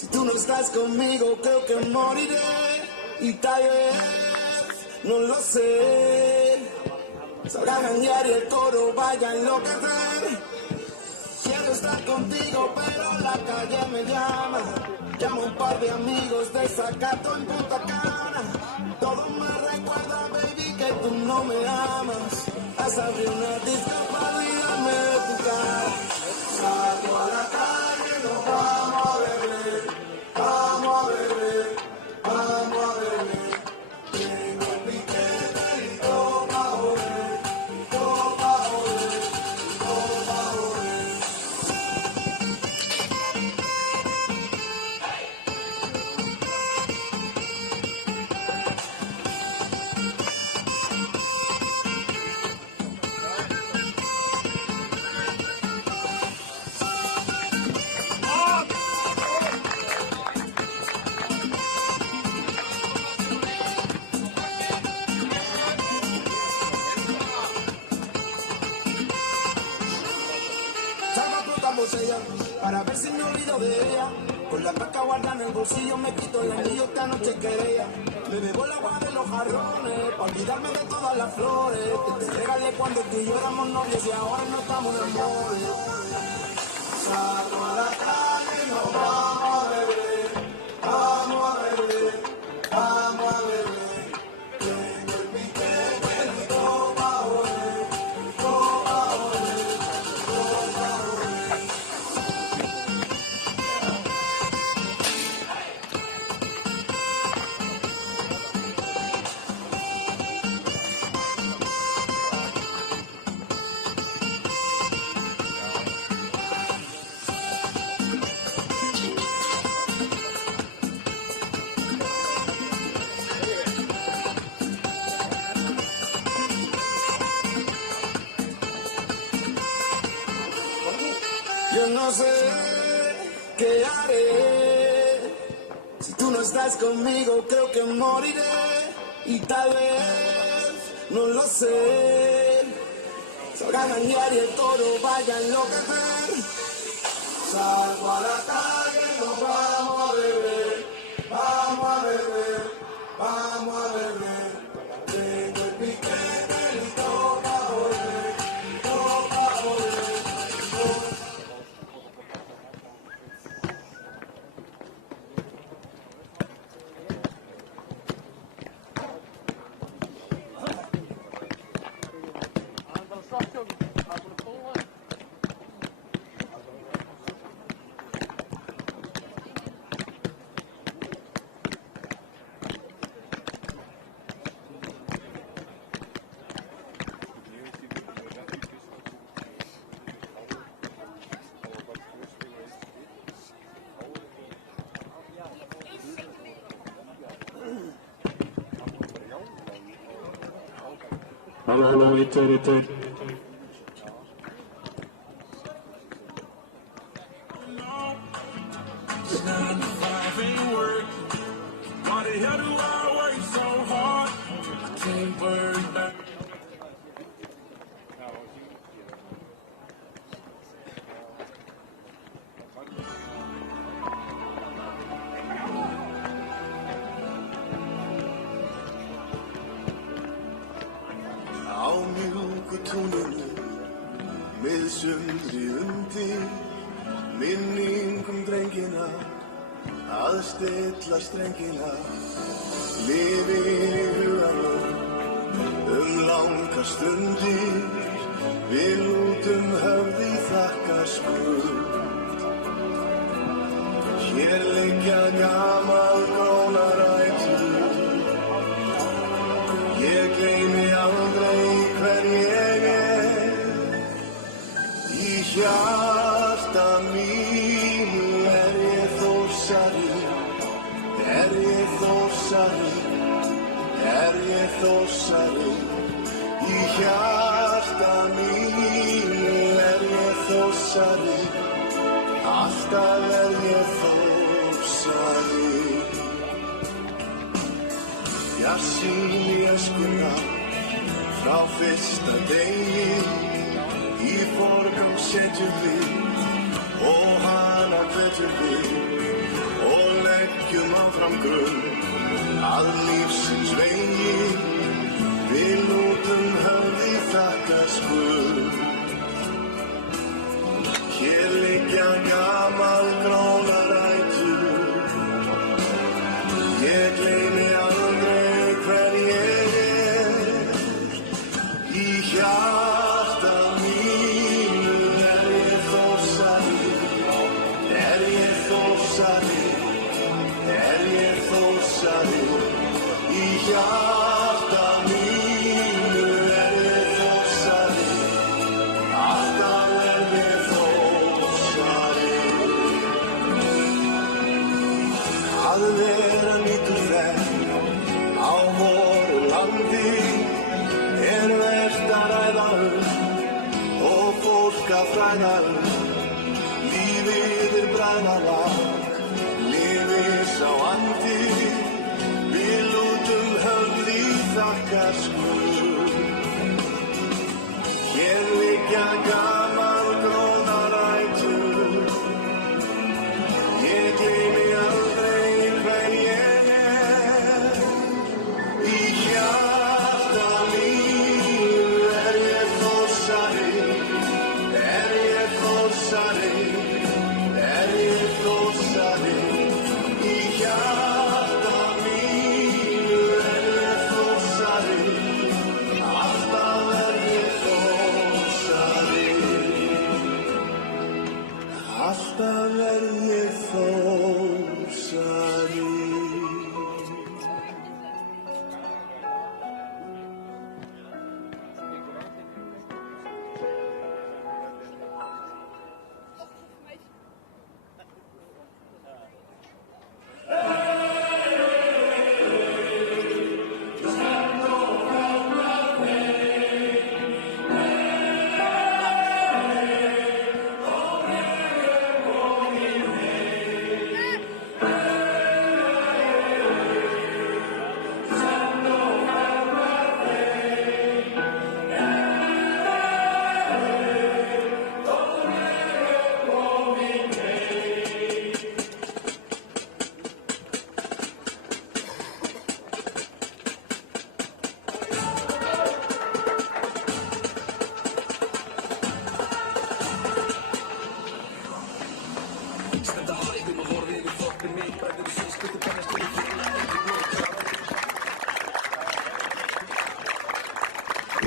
Si tú no estás conmigo, creo que moriré. Y tal vez, no lo sé, salga a janguear y el coro vaya a enloquecer. Quiero estar contigo, pero la calle me llama. Llamo a un par de amigos de Zacato en Punta Cana. Todo me recuerda, baby, que tú no me amas. Has abierto una disco para olvidarme de tu cara. Salgo a la calle, nos vamos a beber. Vamos a beber, vamos a beber. Tengo el piquete y toma joder. Toma joder, toma joder. Para ver si me olvido de ella. Con la placa guardada en el bolsillo me quito el anillo esta noche quería. Me bebo el agua de los jarrones para olvidarme de todas las flores que te regalé cuando tú y yo éramos novios y ahora no estamos en amores. Salgo a la calle y nos vamos a beber. Vamos a beber, vamos a beber. Tengo el piquete y toma joder. Toma joder, toma joder. Yo no sé qué haré. Si tú no estás conmigo, creo que moriré. Y tal vez, no lo sé, salga a janguear y el toro vaya a enloquecer. Salgo a la calle, nos vamos a beber. Vamos a beber, vamos a beber. Tengo el piquete y toma joder. Toma joder. Hello, it. Á mjúku túninu, miðsumri undir, minningum drengina, að stilla strengina, lifir í huganum, langa stundir, við lútum höfði þakkarskuld. Hér liggja gamalgrónar rætur, ég gleymi aldrei hver ég Í hjarta mínu ég Þórsari, ég Þórsari, ég Þórsari. Í hjarta mínu ég Þórsari, alltaf ég Þórsari. Jarsín í öskuna frá fyrsta degi, í forgang setjum við og hana hvetjum við og leggjum áfram grunn að lífsins vegi, við lútum höfði þakkarskuld. Hér liggja gamalgrónar rætur, ég gleymi aldrei hver ég í hjarta mínu ég Þórsari, ég Þórsari, ég Þórsari, í hjarta mínu ég Þórsari, alltaf ég Þórsari. Að vera nýtur þenn á voru landi vert að ræða og fólk að fræða lífið bræðralag, lifir sá andi, við lútum höfði þakkarskuld. Hér liggja gamalgrónar rætur, ég gleymi aldrei hver ég í hjarta mínu ég Þórsari, ég Þórsari, ég Þórsari, í hjarta mínu ég Þórsari, alltaf ég Þórsari, alltaf ég Þórsari.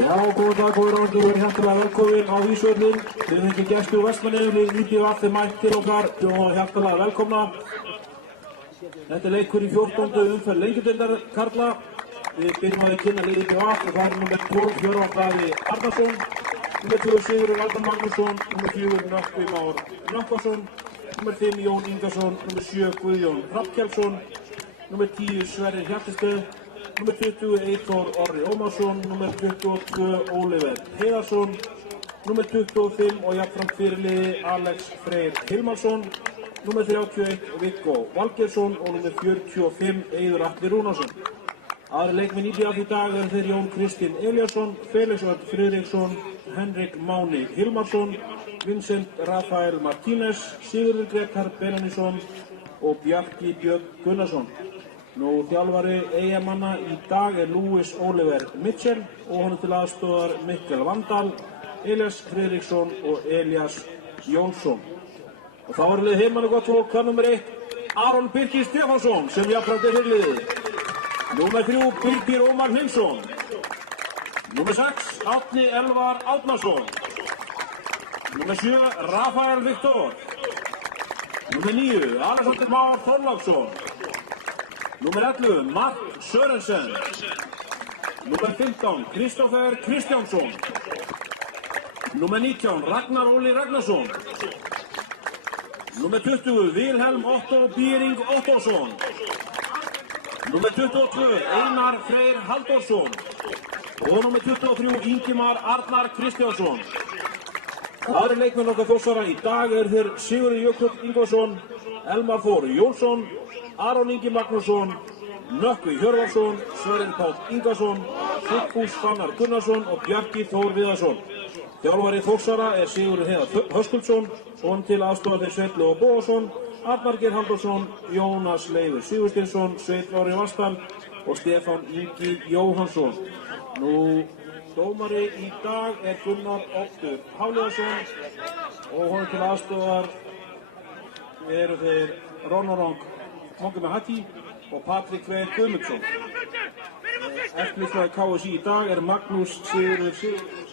Já, góðan dag, góðir áhendur, við erum hjartalega velkomin á Vísvöllinn. Við erum ekki gestur úr Vestmannaeyjum, við IBF mætt til okkar, bjóðum hjartalega velkomna. Þetta er leikur í 14. umferð Lengjudeildar karla. Við byrjum að kynna liðið IBF og það er nr. 12 Hjörvar Daði Arnarsson, nr. 2 Sigurður Valda Magnússon, nr. 4 Nökkvi Már Nökkvason, nr. 5 Jón Ingason, nr. 7 Guðjón Hrafnkelsson, nr. 10 Sverrir Hjaltested, nr. 20 Eyþór Orri Ómarsson, nr. 22 Óliver Heiðarsson, nr. 25 og jafnframt fyrirliði Alex Freyr Hilmarsson, nr. 31 Viggo Valgeirsson og nr. 45 Eiður Atli Rúnarsson. Aðrir leikmenn IBF í dag eru þeir Jón Kristinn Elíasson, Felix Örn Friðriksson, Henrik Máni Hilmarsson, Vincent Rafael Martínez, Sigurður Gretar Benanísson og Bjarki Björn Gunnarsson. Þjálfari Eyjamanna í dag er Lewis Oliver Mitchell og honum til aðstoðar Mikkel Vandal, Elias Friðriksson og Elias Jónsson. Og þá er liðið heimann og gott fólk, hvað nr. 1 Aron Birkir Stefánsson sem jafnframt er fyrirliði. Nr. 3 Birgir Ómar Hninsson. Nr. 6 Árni Elvar Árnason. Nr. 7 Rafael Viktor. Nr. 9 Alexander Már Þorláksson. Nr. 11 Mark Sørensen. Nr. 15 Kristoffer Kristjánsson. Nr. 19 Ragnar Óli Ragnarsson. Nr. 20 Vilhelm Otto Bíring Ottosson. Nr. 22 Einar Freyr Halldórsson. Og nr. 23 Ingimar Arnar Kristjánsson. Aðrir leikmenn okkar Þórsara í dag eru þeir Sigurður Jökull Ingvarsson, Elmar Þór Jónsson, Aron Ingi Magnússon, Nökkvi Hjörvarsson, Sverrir Páll Ingason, Sigfús Fannar Gunnarsson og Bjarki Þór Viðarsson. Þjálfari Þórsara er Sigurður Heiðar Höskuldsson og hann til aðstoðar þeir Sveinn Lóa Bóasson Arnar Geir Halldórsson, Jónas Leifur Sigursteinsson, Sveinn Orri Vastan og Stefán Ingi Jóhannsson. Nú, dómari í dag er Gunnar Oddur Hafliðarsson og honum til aðstoðar eru þeir Ronarong Mongemahati og Patrik Freyr Guðmundsson. Eftirlitsmaður KSÍ í dag er Magnús Sigurður Sigurðsson.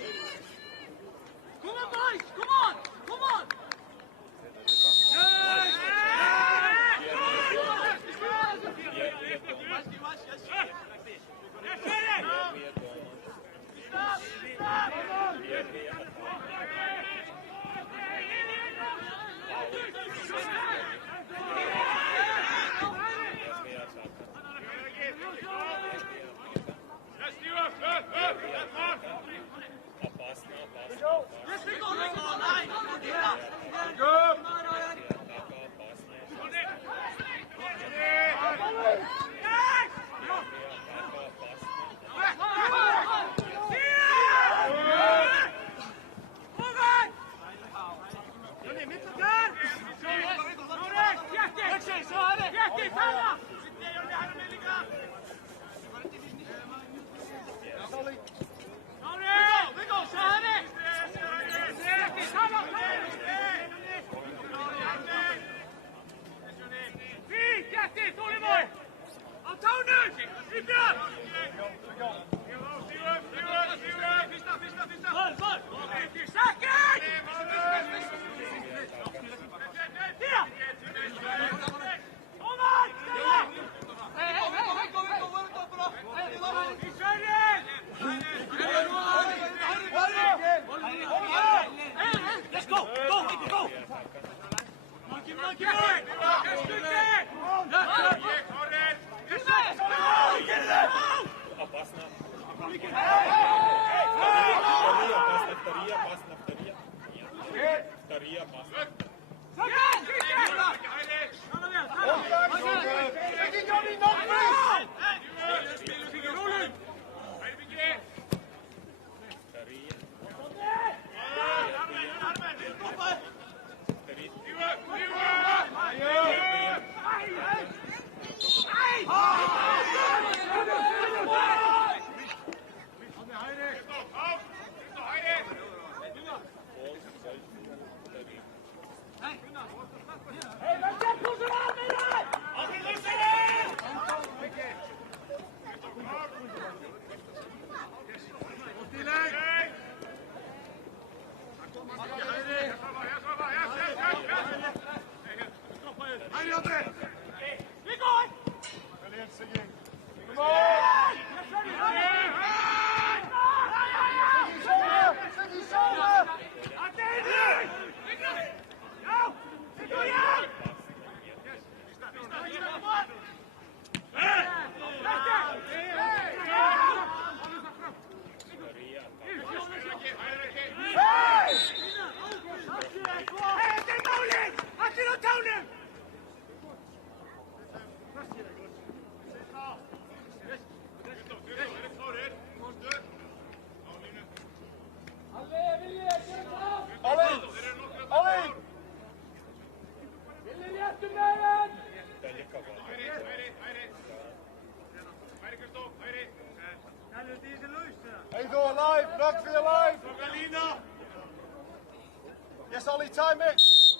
Yes, Ollie, time it.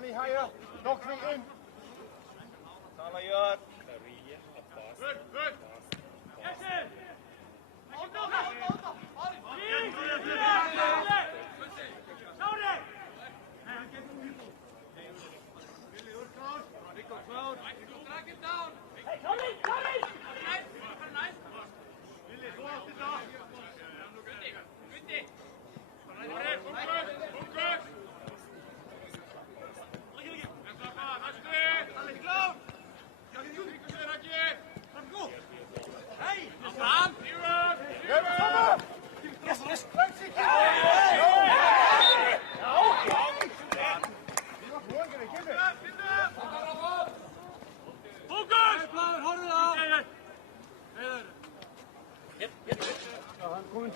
Ronnie higher. Knock me in. Salayat. Good, good. Yes, sir. Hold on, hold on. Drag him down. Hey, Tony, Tony. Nice. Billy, go out the door. Good. Focus.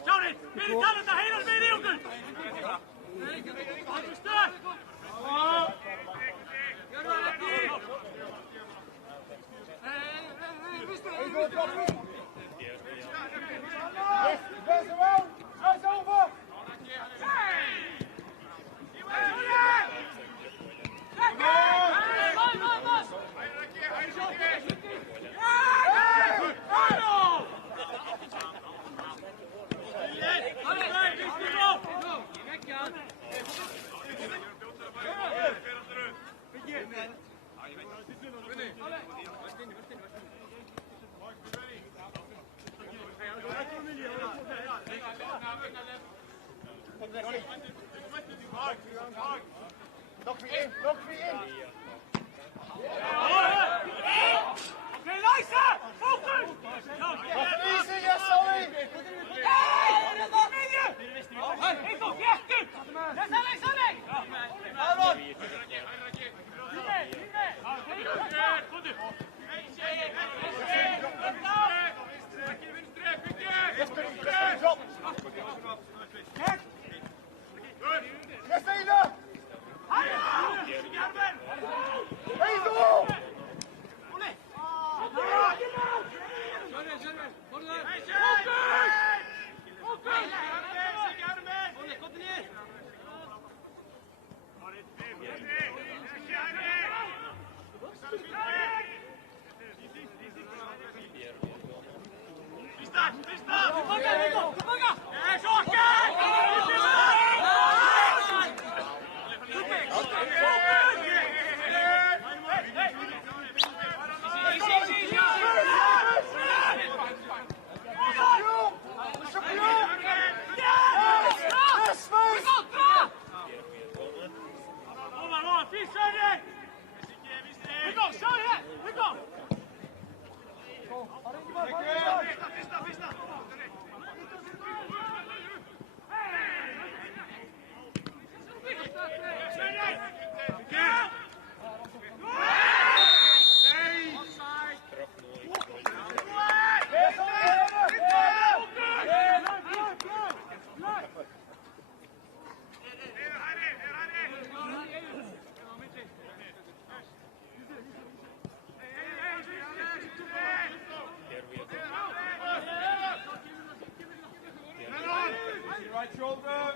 Johnny, beni tanıdı, hayır beni yokun. Üstü. Knock me in. Okay, Lisa! Focus! Easy, yes, sorry! Yes, Ida! Right shoulder.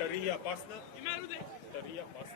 Батарея опасна. Батарея опасна.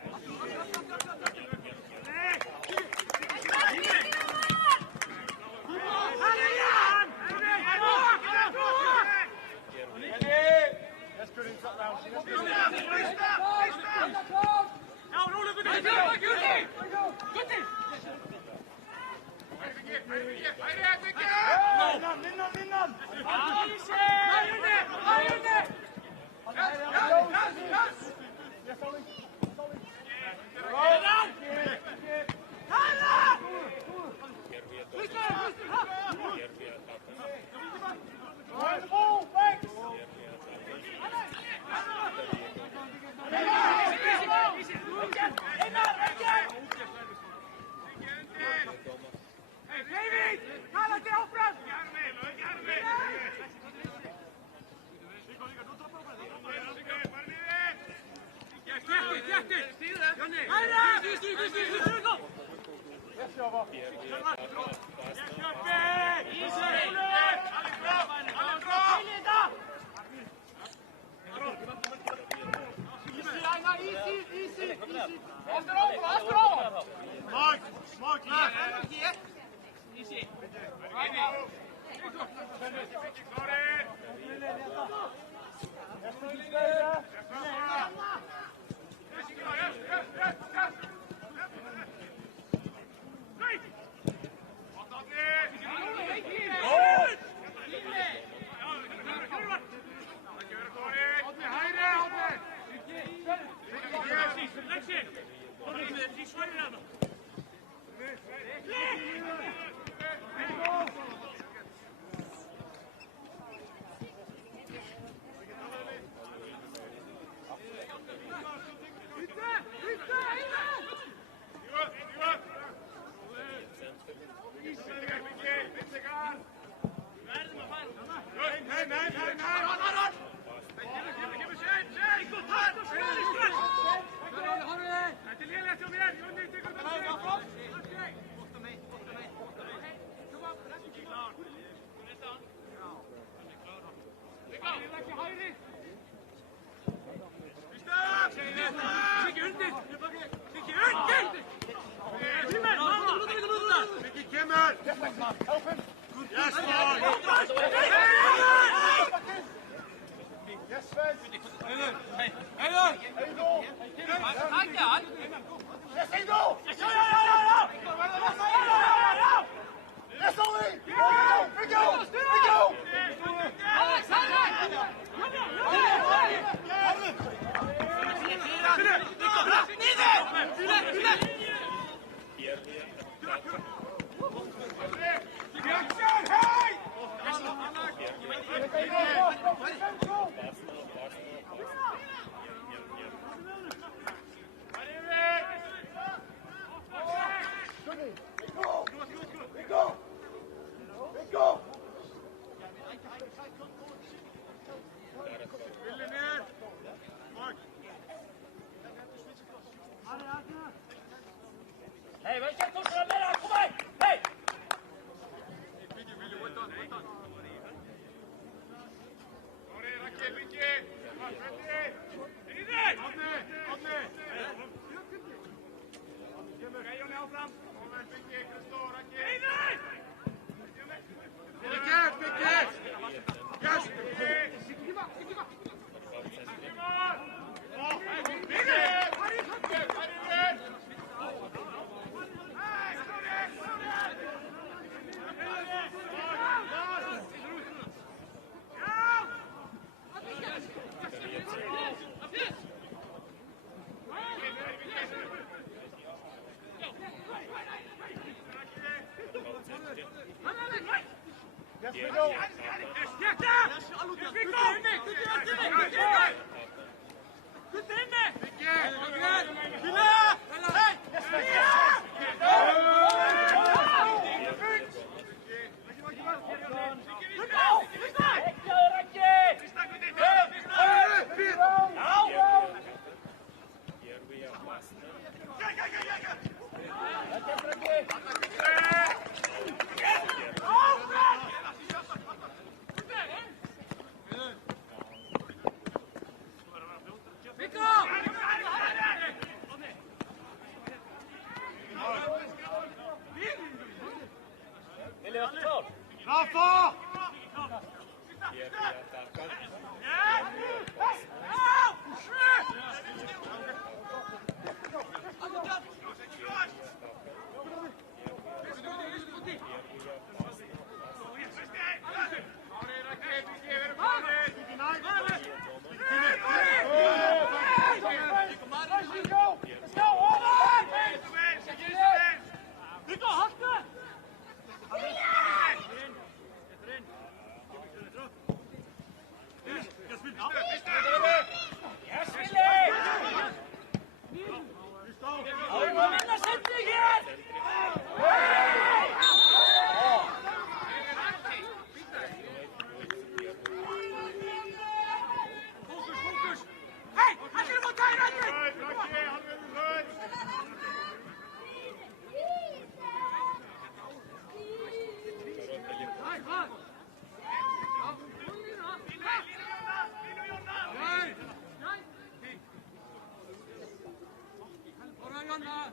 Sula,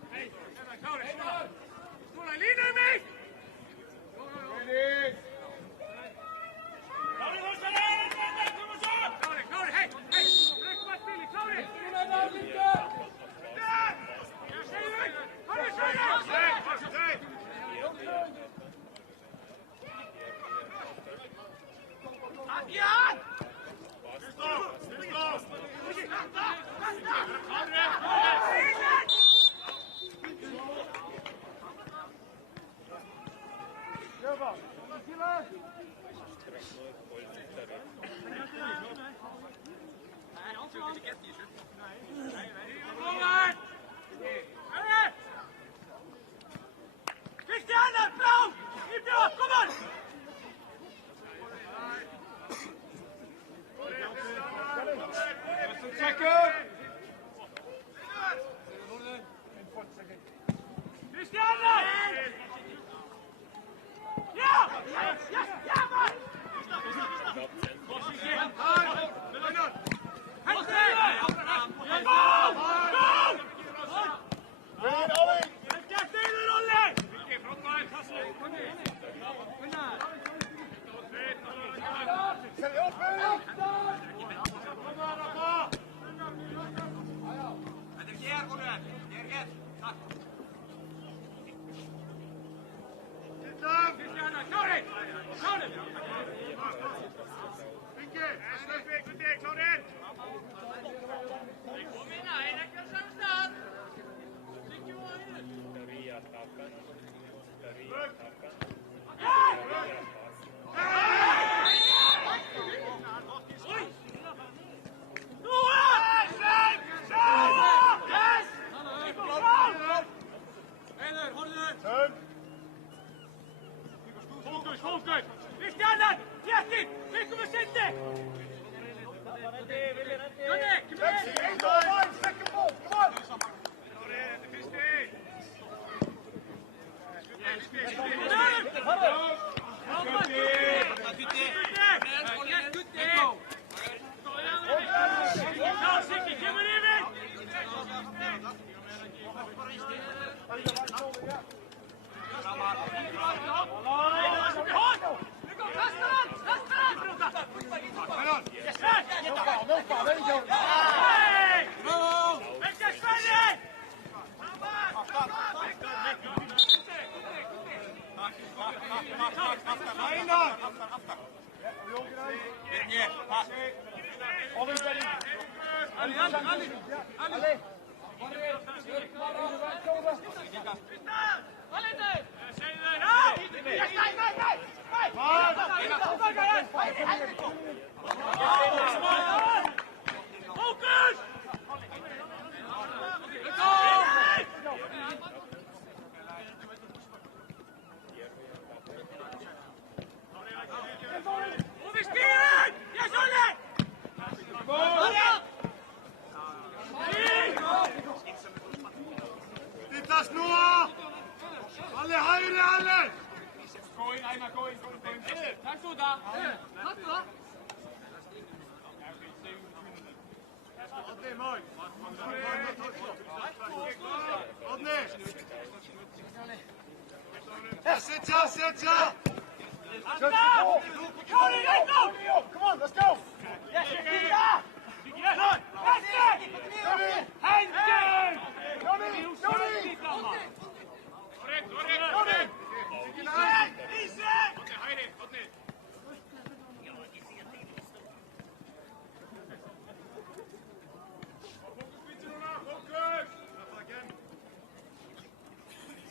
línu mig! Klári, hei! Breytum að spili, klári! Ég segir þig! Klári, segir þig! Adrian! Christiane, blauw! Hier, blauw, kom on! Christiane! Ja! Ja, man!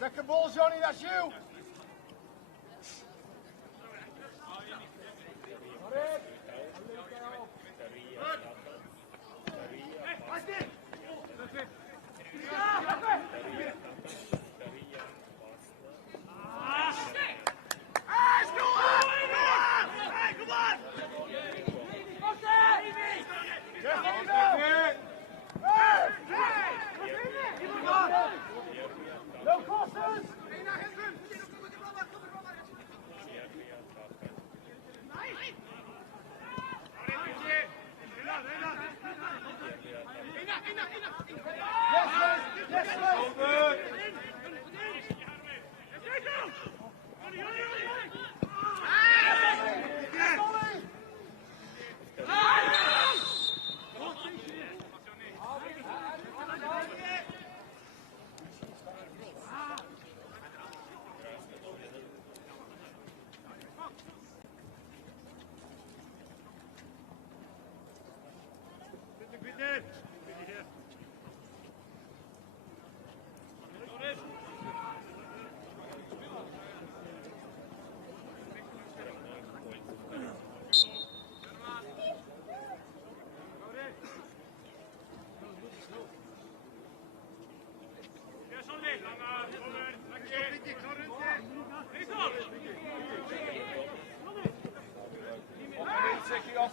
Second ball, Johnny, that's you. No crosses!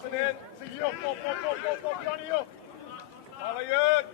Passen in. Sigge, opp, Johnny, opp. Alle gjør.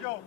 Go.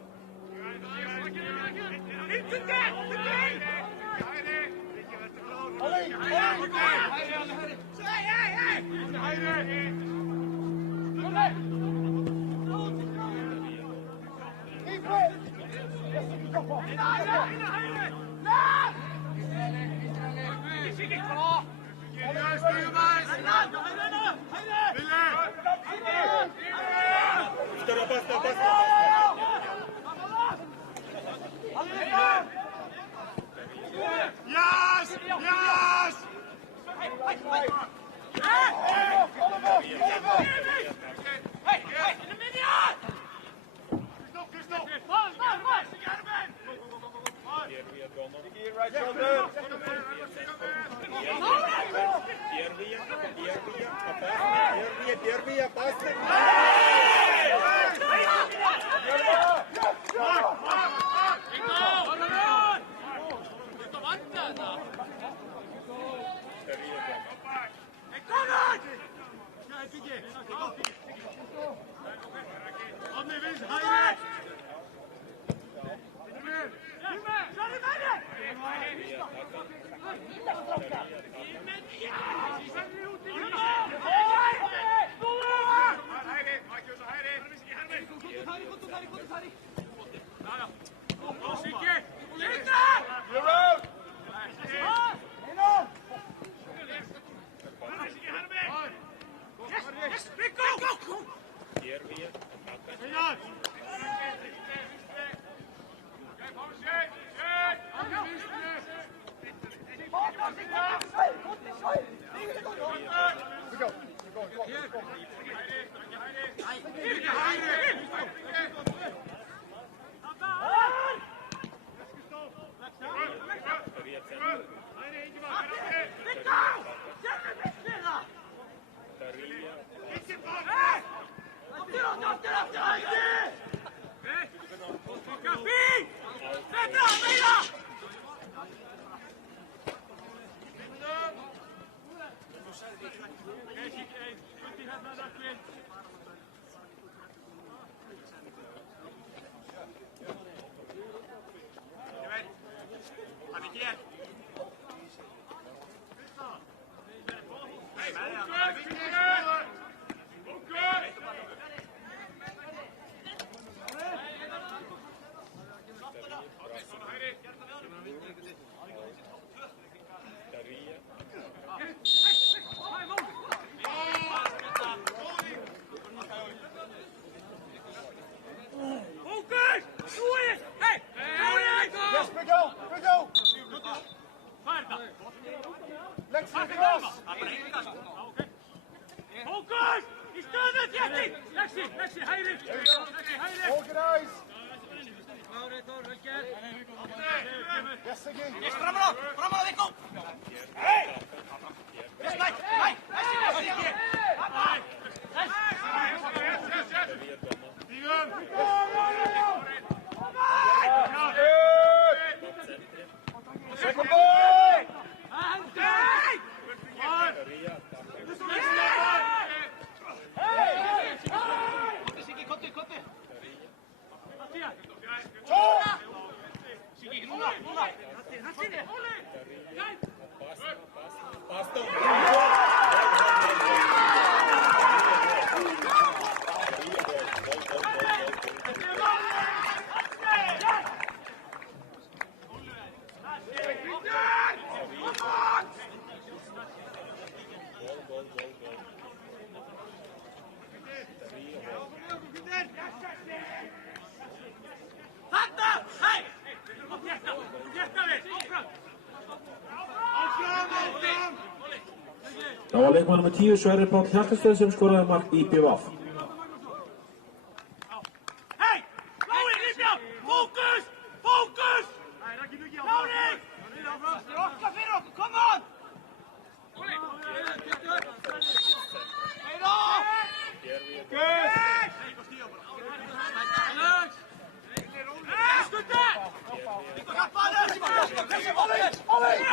Yes! Yes! Right shoulder. Первый опасный. You're out! Sigge, nulla! Það var leikmann nr. 10 Sverrir Páll Hjartarsson sem skoraði mark í BVF. Hei! Lói, Lífján! Fókus! Fókus! Lári! Rokka fyrir okkur, come on! Meira! Skutta! Líka hjálpa aðeins! Olli!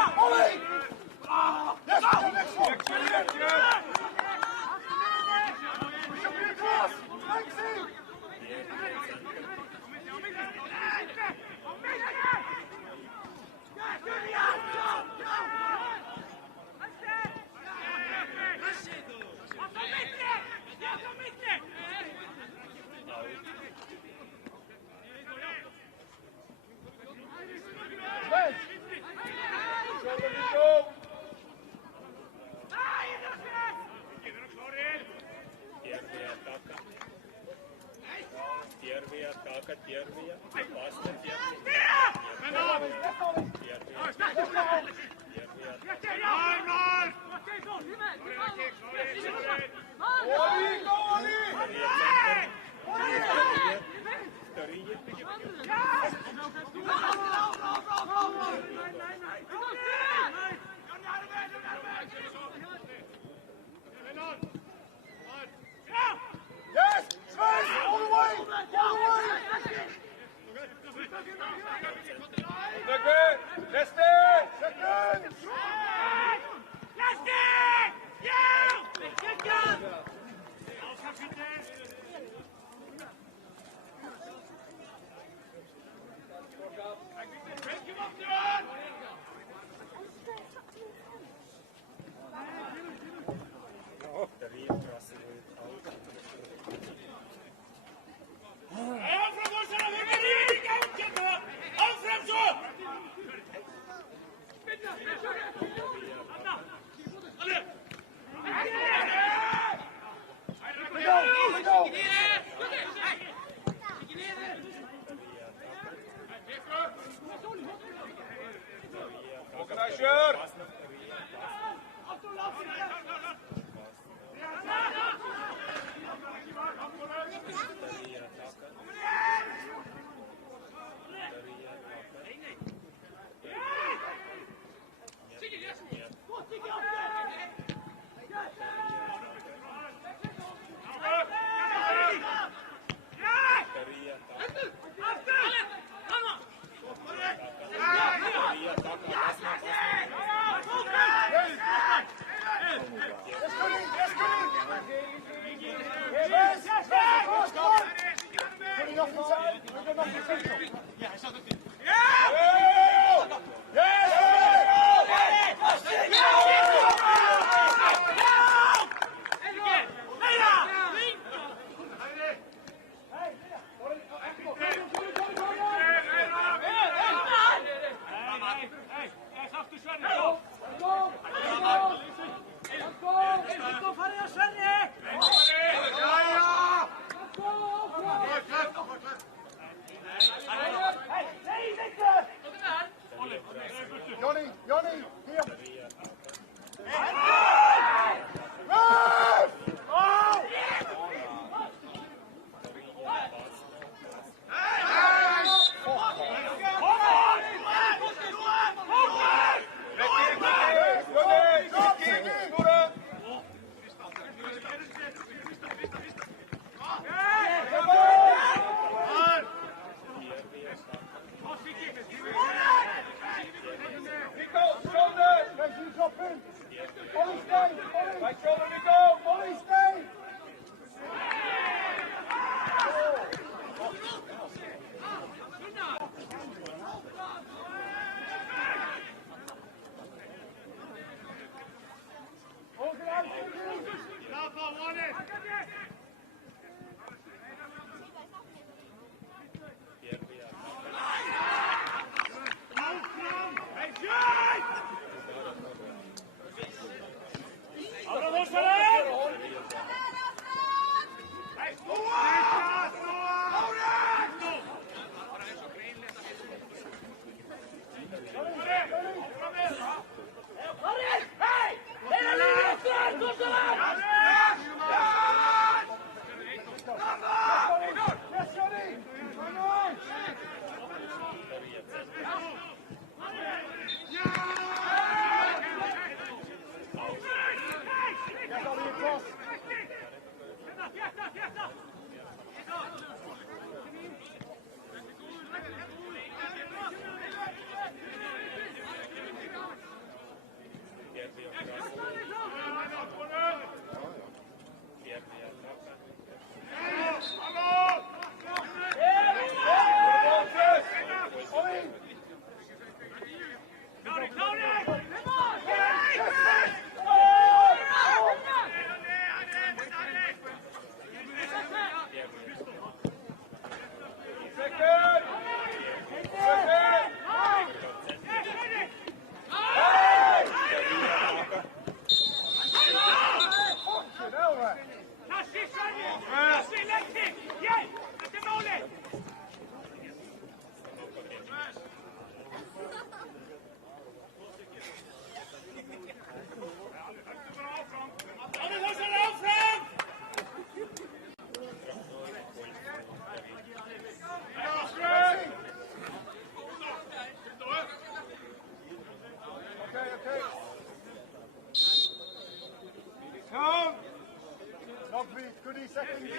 Lovely, 20 seconds.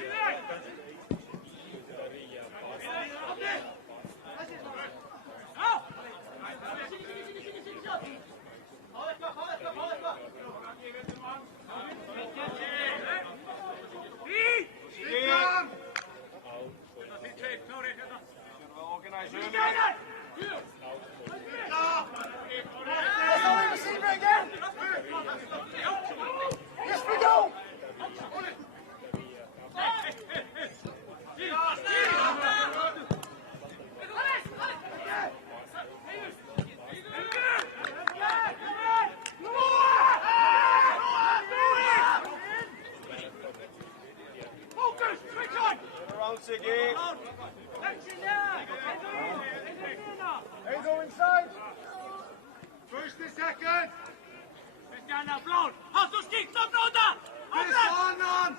Organize early. Receive it again. Yes, we go. Focus! Switch on! Around Siggy. Enzo inside. First and second. Christian, now blown! Hast du Stieg zum Runter! This on.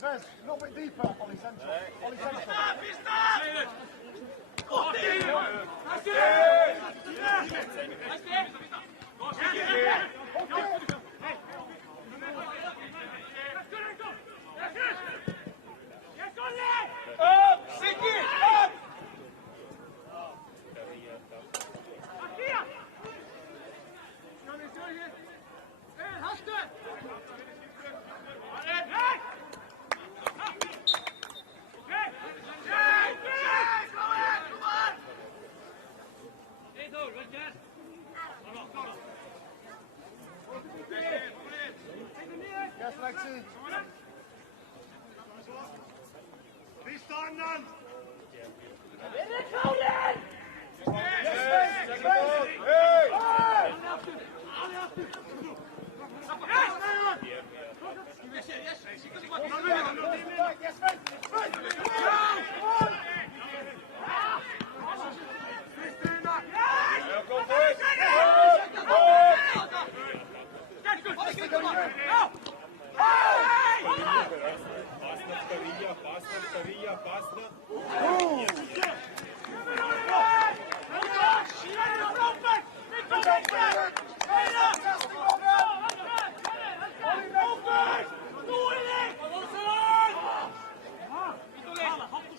Vez, a little bit deeper. Ollie central. Ollie central. Up, Siggy, up. Yes, Lexi. Restanden.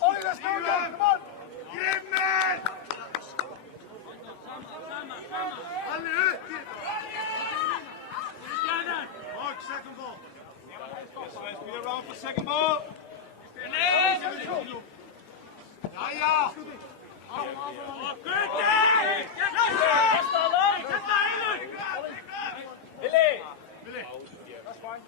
Ollie, let's go again. Come on. Get him, man. Mark, second ball. Yes, let's be around for second ball. Ja. Billy. That's fine.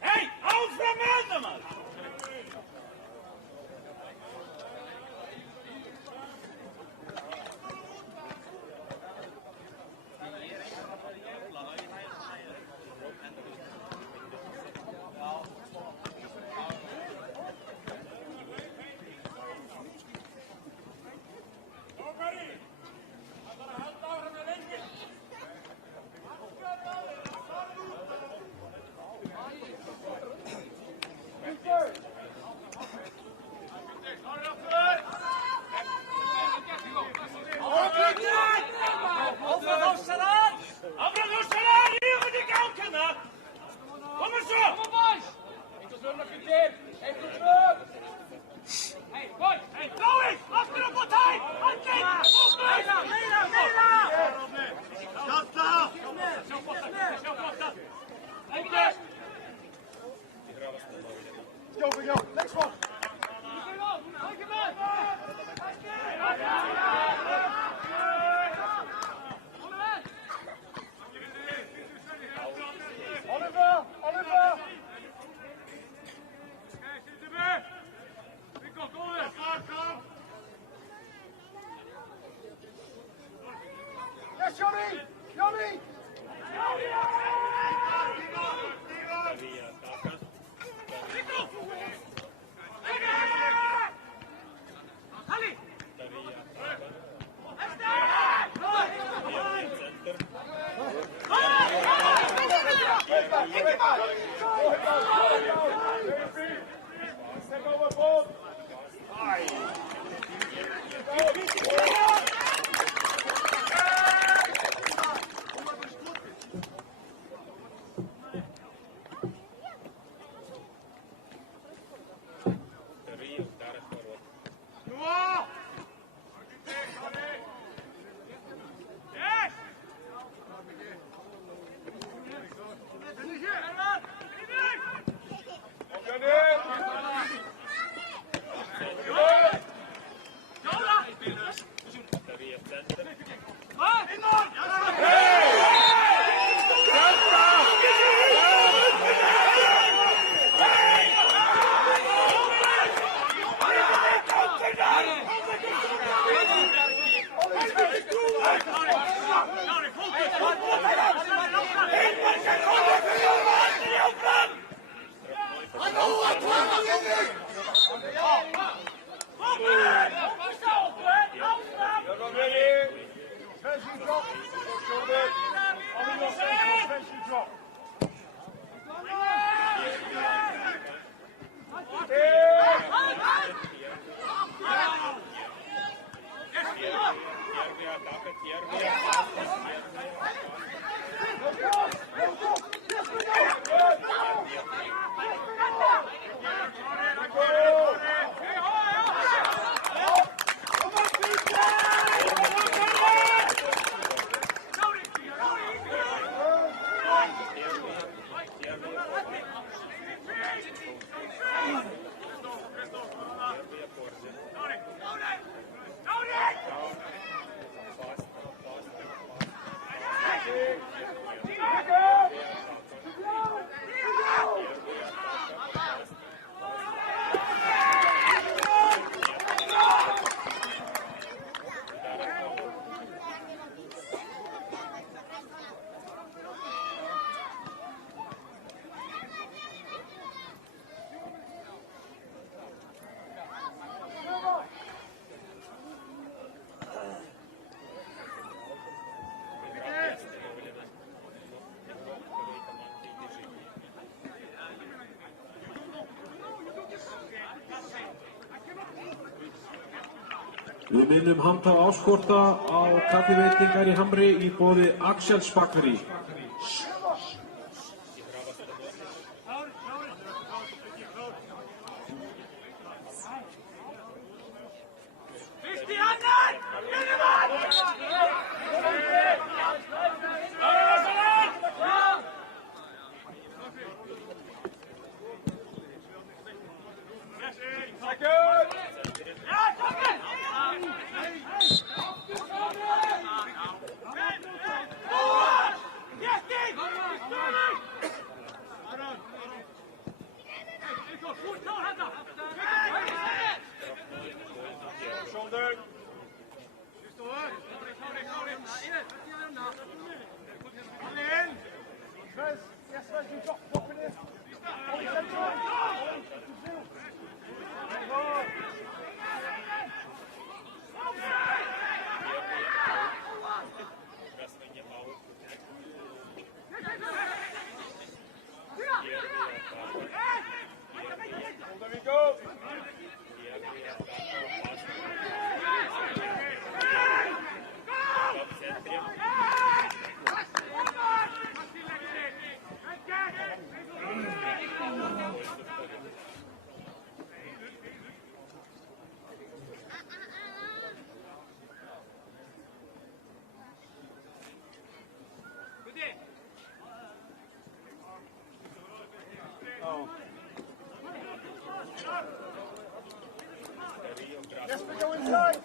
Hey, out from Elderman! Step overboard. Við minnum handhafa áskorta á kaffiveitingar í Hamri í boði Axels Bakery. Yes, we go inside.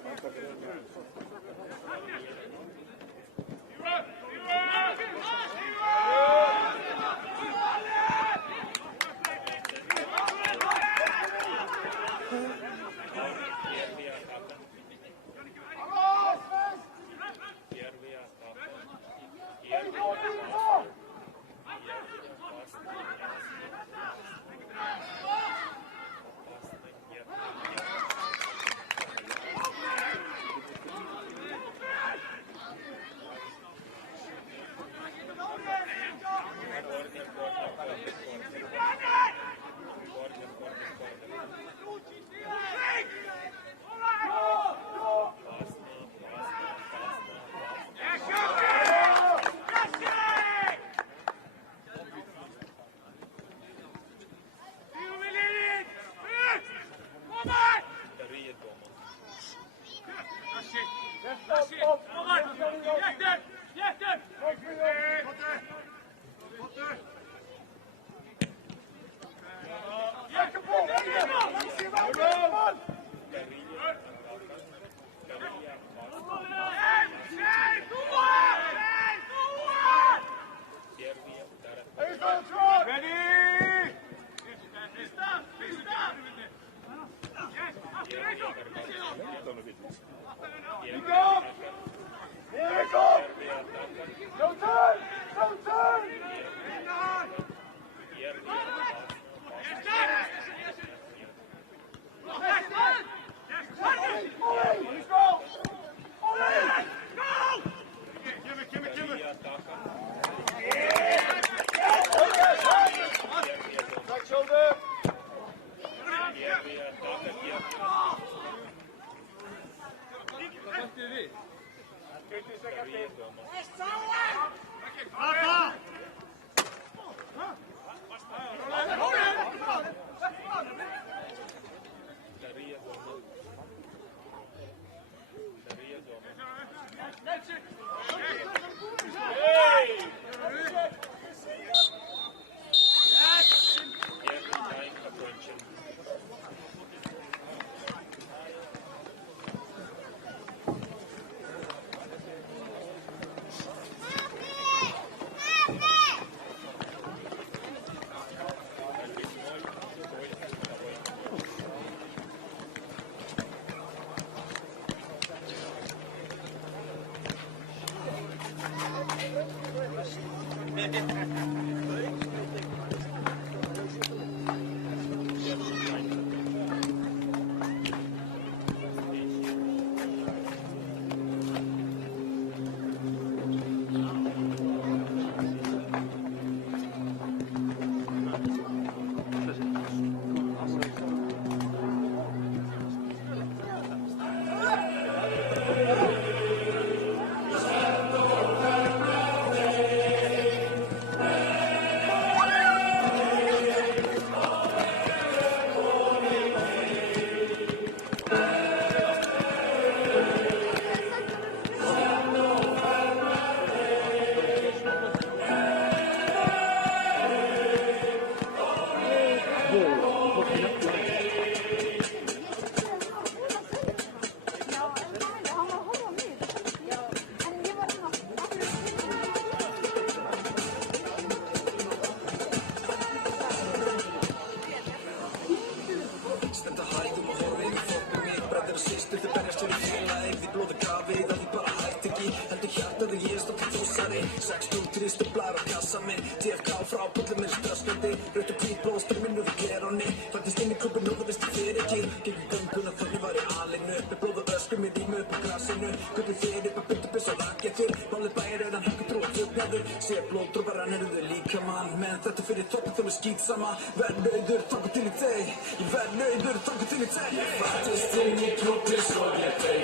Skitsama, värnöjder, tack till i dig. Värnöjder, tack till i dig. Jag faktiskt inget gjort det så jag dig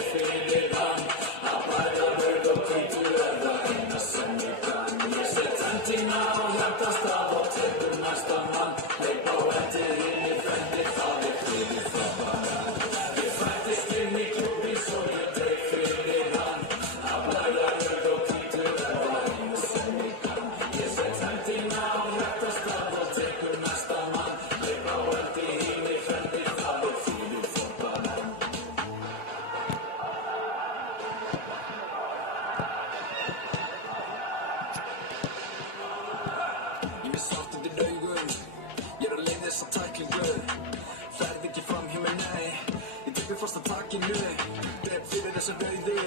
redan. Apparater och kulturella inga som ni kan. Jag ser tantina och hjärtas av och träffar nästa man. Lägg på en till in i 50-talet, skid ifrån varann. Jag faktiskt inget gjort det så jag dig redan. Apparater och kulturella inga som ni kan. Jag ser tantina och hjärtas av och träffar nästa man. Lägg på en till in i 50-talet, skid ifrån varann. Ég er sátt undir laugum, ég er að leið þessa tæklingu. Ferð ekki fram hjá mér, nei, ég tek mig fast að takinu. Drep fyrir þessa rauðu,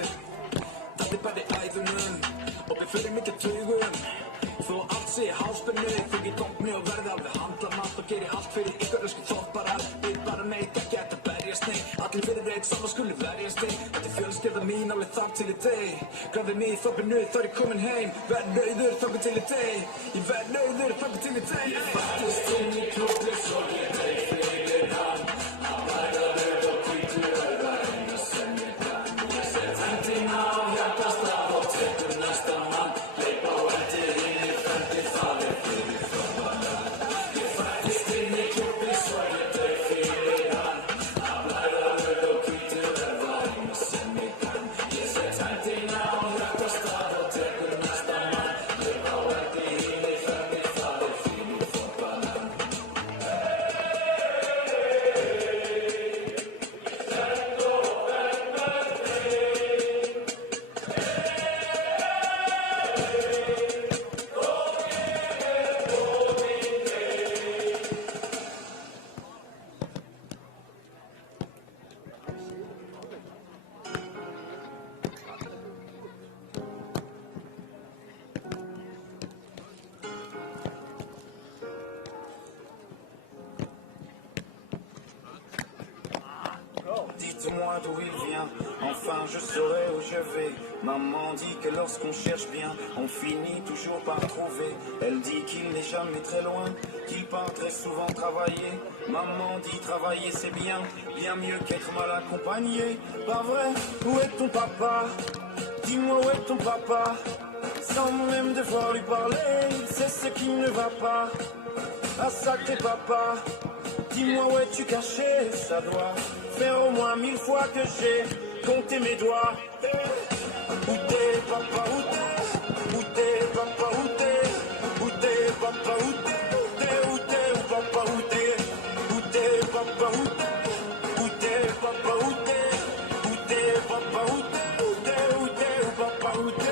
það bæði æðunum. Opið fyrir mikið tugum, þó allt sé háspennu. Fengi tókni og verði alveg handlamat og geri allt fyrir ykkur ösku þopparar. Við bara neitt ekki að berjast, nei, allir fyrir eitt saman skuli verjast, nei. Þetta er fjölskylda mín alveg þátt til í þig. Grafði mig í þoppinu, þá er ég komin heim. Vernauður, þangað til í þig. Ég vernauður, þangað til í þig. Ég fattist inn í klúbli, svo ég þig fyrir hann. Apparatur og kulturella eina sem ég kann. Ég set hendina á hjartastað og tekur næsta mann. Hleyp á eftir inn í 50-talið fyrir frábæran. Ég fattist inn í klúbli, svo ég þig fyrir hann. Apparatur og kulturella eina sem ég kann. Ég set hendina á hjartastað og tekur næsta mann. Hleyp á eftir inn í 50-talið fyrir frábæran. Montre-moi d'où il vient, enfin je saurai où je vais. Maman dit que lorsqu'on cherche bien, on finit toujours par trouver. Elle dit qu'il n'est jamais très loin, qu'il part très souvent travailler. Maman dit travailler c'est bien, bien mieux qu'être mal accompagné. Pas vrai, où est ton papa? Dis-moi où est ton papa? Sans même devoir lui parler, il sait ce qui ne va pas. Ah sacré papa, dis-moi où es-tu caché? Ça doit faire au moins 1000 fois que j'ai compté mes doigts. Où t'es papa, où t'es? Où t'es papa, où t'es? Où t'es papa, où t'es? Où t'es, où t'es, où papa, où t'es? Où t'es papa, où t'es? Où t'es papa, où t'es? Où t'es papa, où t'es? Où t'es, où t'es, où papa, où t'es?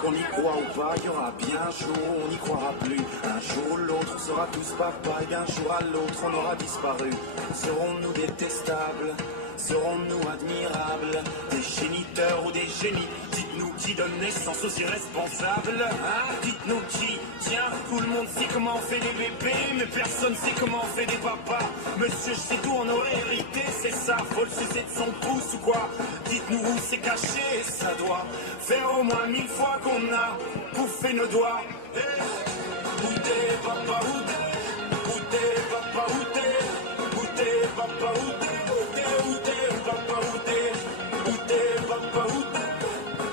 Qu'on y croit ou pas, il y aura bien un jour où on n'y croira plus. Un jour ou l'autre, on sera tous papa, et d'un jour à l'autre, on aura disparu. Serons-nous détestables? Serons-nous admirables? Des géniteurs ou des génies? Dites-nous qui donne naissance aux irresponsables, hein? Dites-nous qui? Tiens, tout le monde sait comment on fait des bébés, mais personne sait comment on fait des papas. Monsieur, je sais d'où on aurait hérité, c'est ça, faut le sucer de son pouce ou quoi? Dites-nous où c'est caché, ça doit faire au moins 1000 fois qu'on a bouffé nos doigts. Où t'es papa, où t'es? Où t'es papa, où t'es? Où t'es papa, où t'es? Où t'es, où t'es, papa, où t'es? Où t'es papa, où t'es?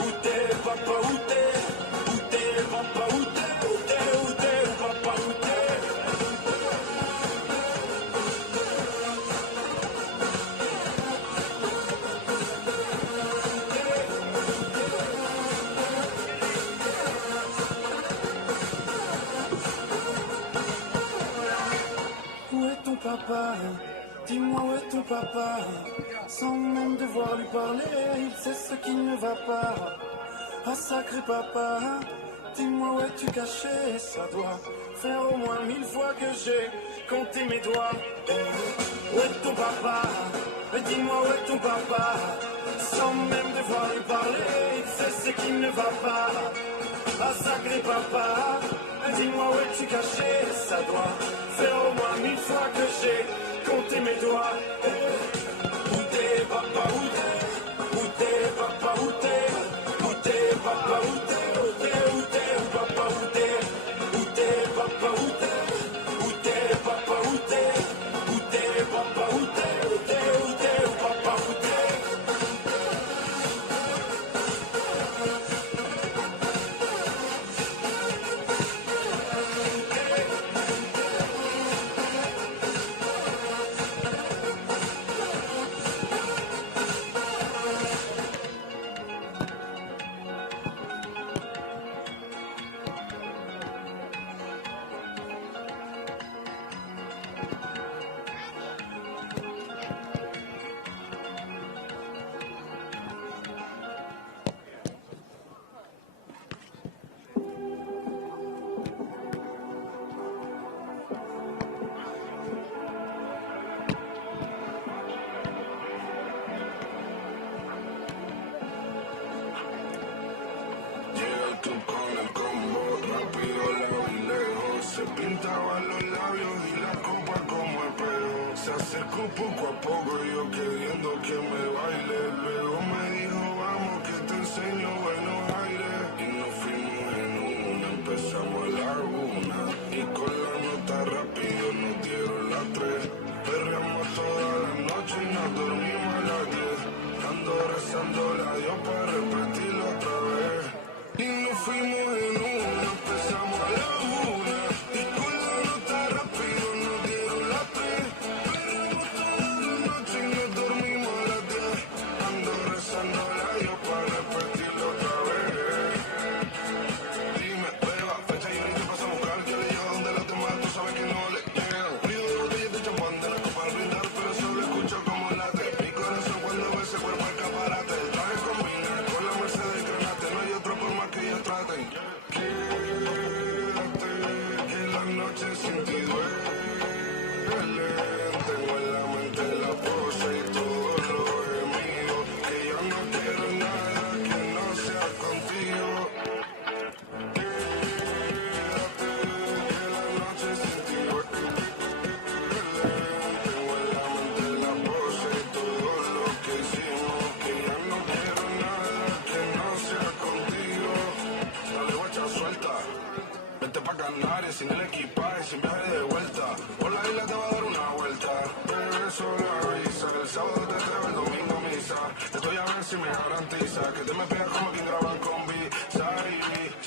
Où t'es papa, où t'es? Où t'es papa, où t'es? Où t'es, où t'es, papa, où t'es? Où est ton papa? Dis-moi où est ton papa? Sans même devoir lui parler, il sait ce qui ne va pas. Ah sacré papa, dis-moi où es-tu caché? Ça doit faire au moins 1000 fois que j'ai compté mes doigts. Où est ton papa? Dis-moi où est ton papa? Sans même devoir lui parler, il sait ce qui ne va pas. Ah sacré papa, dis-moi où es-tu caché? Ça doit faire au moins 1000 fois que j'ai compté mes doigts. Où t'es papa, où t'es? Où t'es papa, où t'es? Où t'es papa, où t'es? Où t'es, où t'es, où papa, où t'es? Où t'es papa, où t'es? Où t'es papa, où t'es? Où t'es papa, où t'es? Où t'es, où t'es, où papa, où t'es? Tú con el combo, rápido, lejos y lejos. Se pintaban los labios y la copa como espejo. Se acercó poco a poco y yo queriendo que me baile. Luego me dijo, vamos que te enseño buenos aires. Y nos fuimos en una, empezamos a la una. Y con la nota rápido nos dieron las 3. Perreamos toda la noche y nos dormimos a las 10. Ando rezando la Dios para repetirlo otra vez. Y nos fuimos en una, empezamos a la una. Y con la nota rápido nos dieron las 3. Perreamos toda la noche y nos dormimos a las 10. Ando rezando la Dios para repetirlo otra vez. Vente pa' Canarias sin el equipaje, sin viaje de vuelta. Por la isla te va a dar una vuelta. Bebé, solo avisa. El sábado te traigo, el domingo misa. Estoy a ver si me garantiza que te me pegas como quien graba con Visa.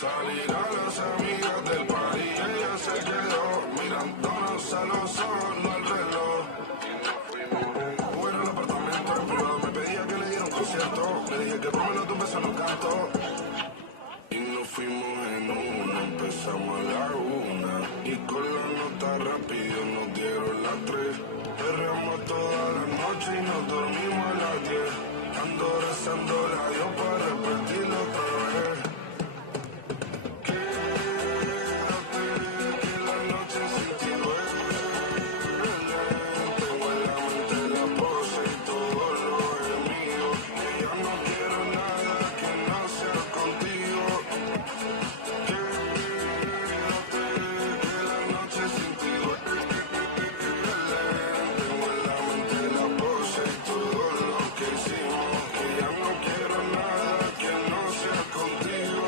Salir a las amigas del party. Ella se quedó mirándonos a los ojos, no al reloj. Bueno, el apartamento en privado me pedía que le diera un concierto. Le dije que por menos tu beso no canto. Y nos fuimos en una, empezamos a la 1. Y con la nota rápido nos dieron las 3. Perreamos toda la noche y nos dormimos a las 10. Ando rezando la Dios para repetirlo otra vez. Quédate, que la noche sin ti duele. Tengo en la mente la pose y todo lo mío. Que ya no quiero nada que no sea contigo. Quédate, que la noche sin ti duele. Tengo en la mente la pose y todo lo que hicimos. Que ya no quiero nada que no sea contigo.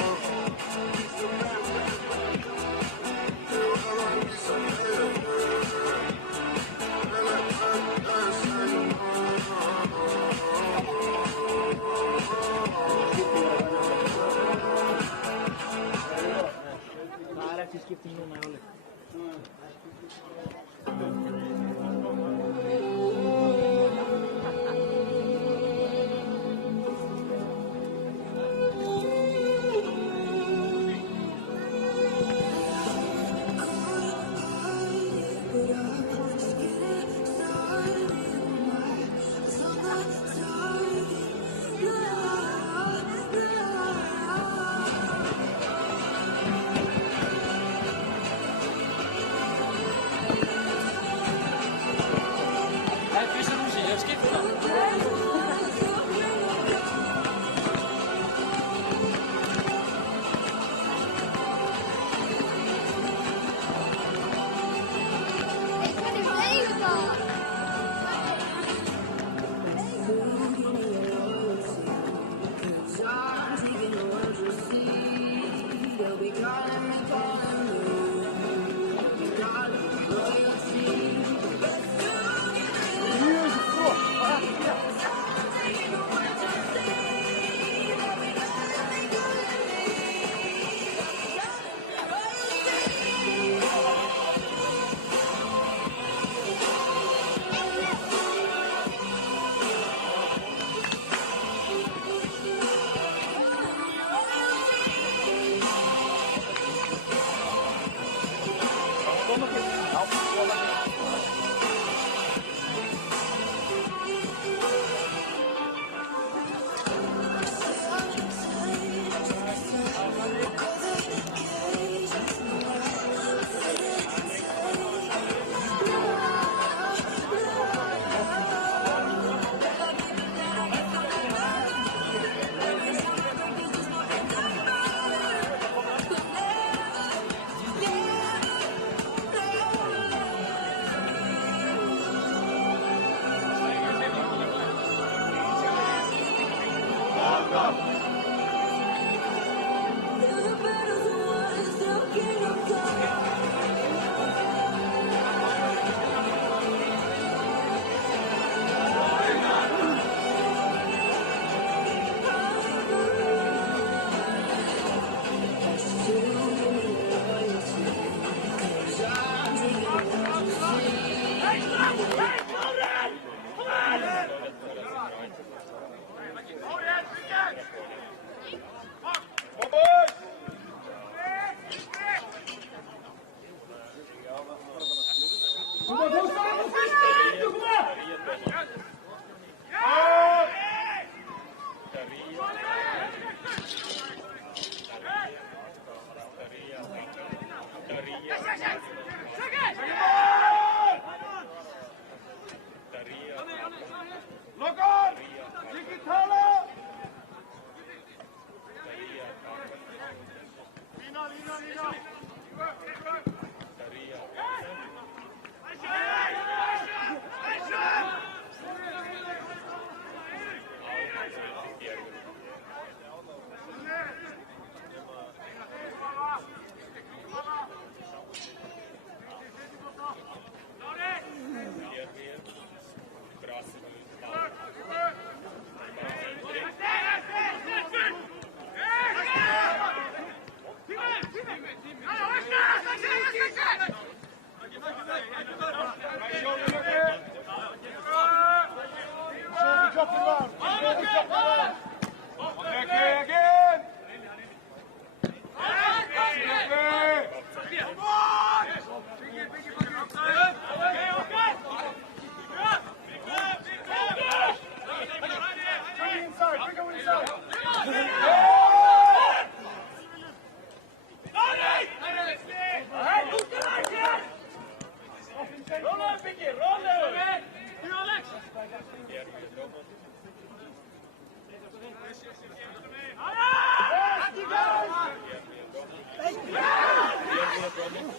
Second!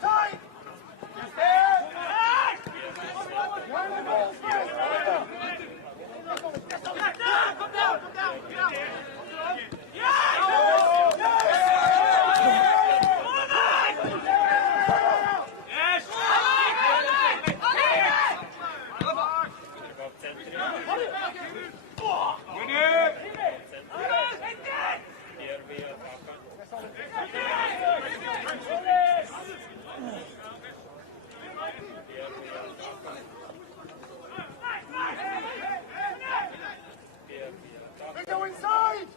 Tight! Go inside!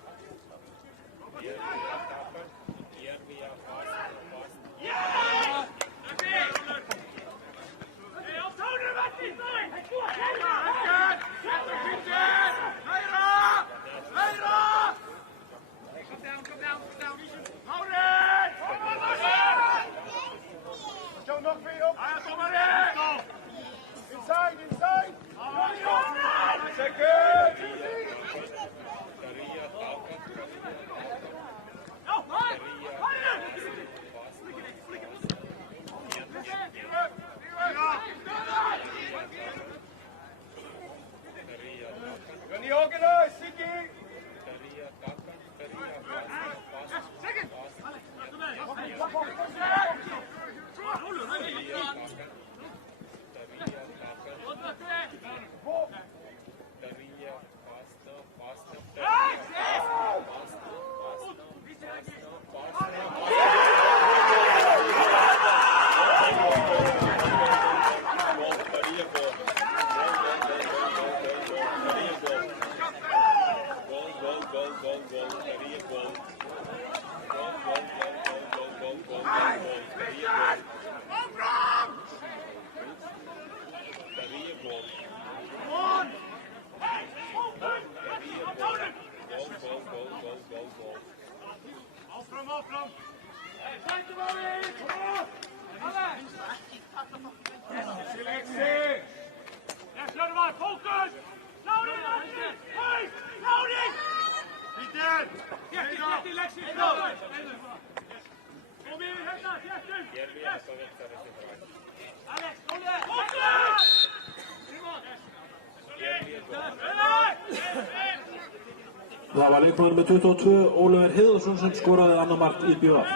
Don't knock me up. Inside! Second! Can you organize, Siki? Það var leikmaður með 22, Ólafur Heiðarsson sem skoraði annar mark í BVF.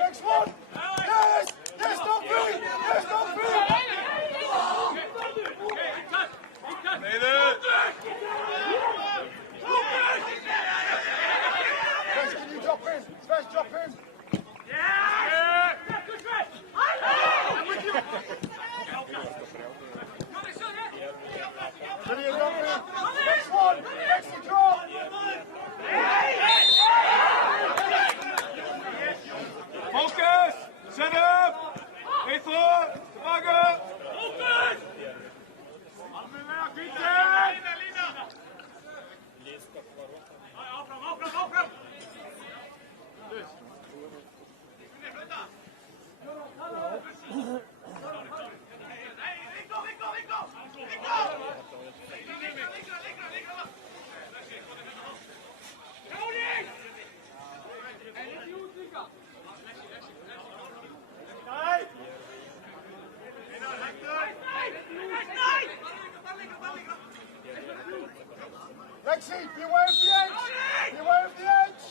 Next one! Yes! Yes, don't breathe! Yes, don't breathe! Sven, can you drop in? Sven, drop in! Brilliant, drop in! Next one! Next drop! Focus! Set up! Ethan! Maga! Focus! Lexi, beware of the edge! Beware of the edge!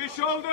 his shoulder.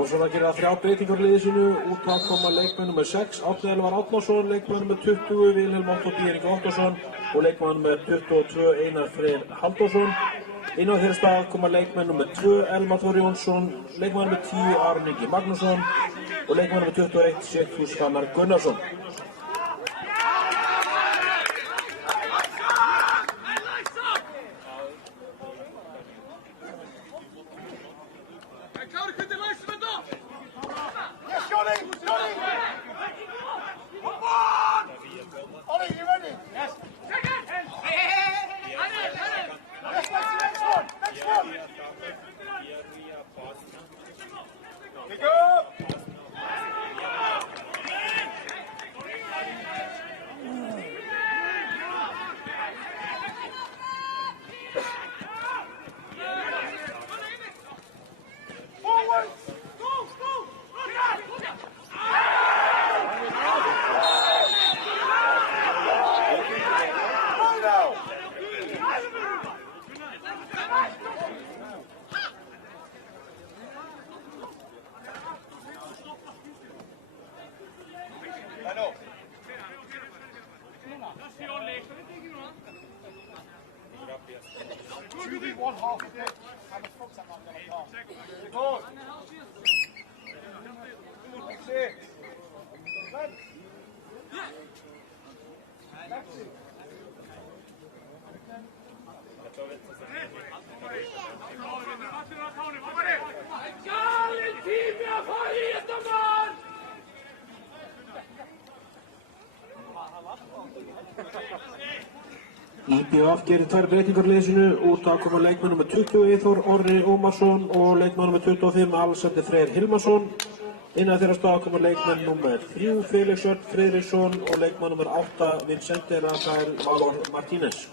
Þórsararnir gera 3 breytingar á liði sínu. Út af koma leikmenn nr. 6 Árni Elvar Árnason, leikmann nr. 20 Vilhelm Otto Björn Ottósson og leikmann nr. 22 Einar Freyr Halldórsson. Inn á þeirra stað koma leikmenn nr. 2 Elmar Þór Jónsson, leikmann nr. 10 Aron Ingi Magnússon og leikmann nr. 21 Sigfús Fannar Gunnarsson. IBF gerir 2 breytingar á liði sínu. Út af koma leikmann nr. 20 Eyþór Orri Ómarsson og leikmann nr. 25 Alexander Freyr Hilmarsson. Inn á þeirra stað koma leikmann nr. 3 Felix Örn Friðriksson og leikmann nr. 8 Vincente Rafael Valor Martínez.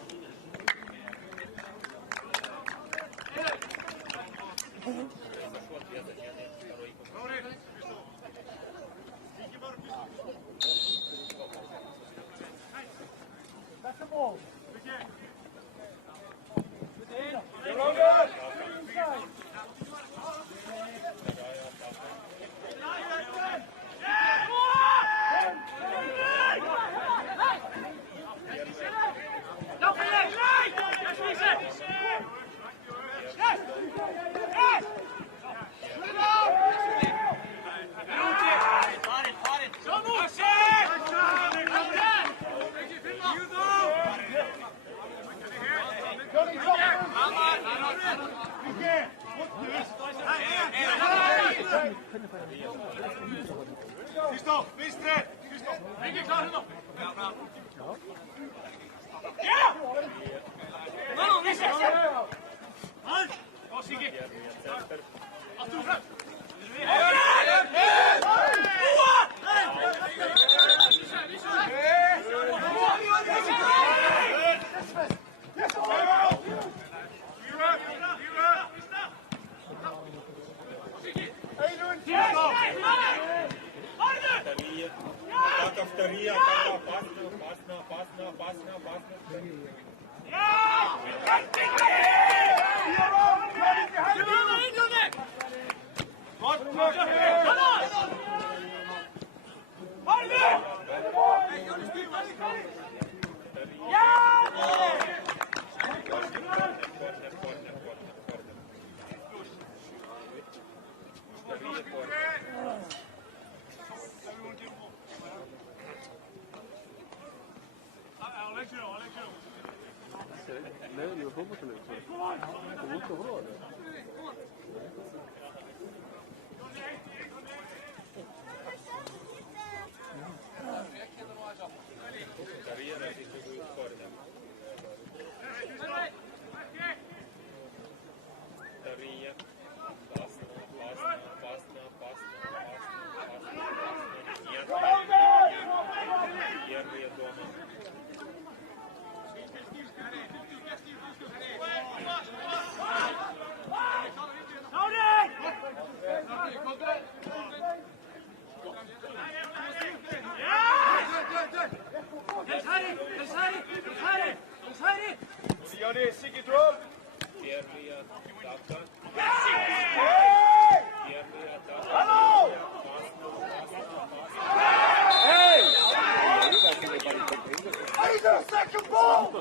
second ball!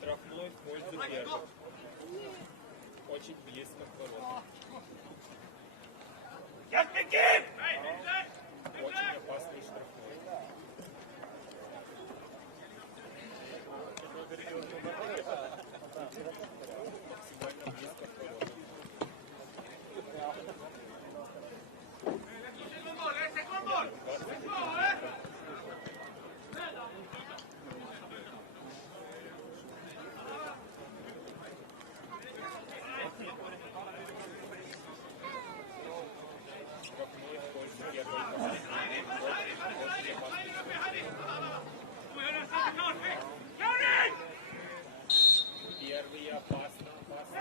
Штрафной в пользу первых. Очень близко к воротам. Очень опасный штрафной. Максимально близко к воротам. Штрафной в пользу первой. Первый опасно, опасно.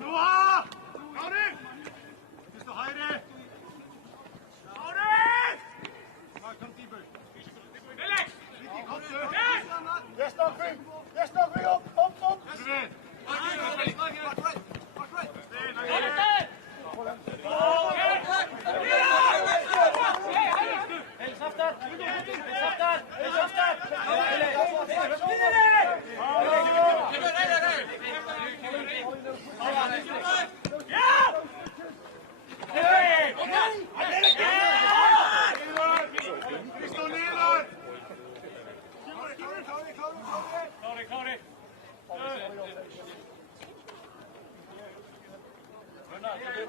Noah! Got it! Mr. Heide! Got it! Right, come deeper. Yes, Dogby! Yes, Dogby! Up!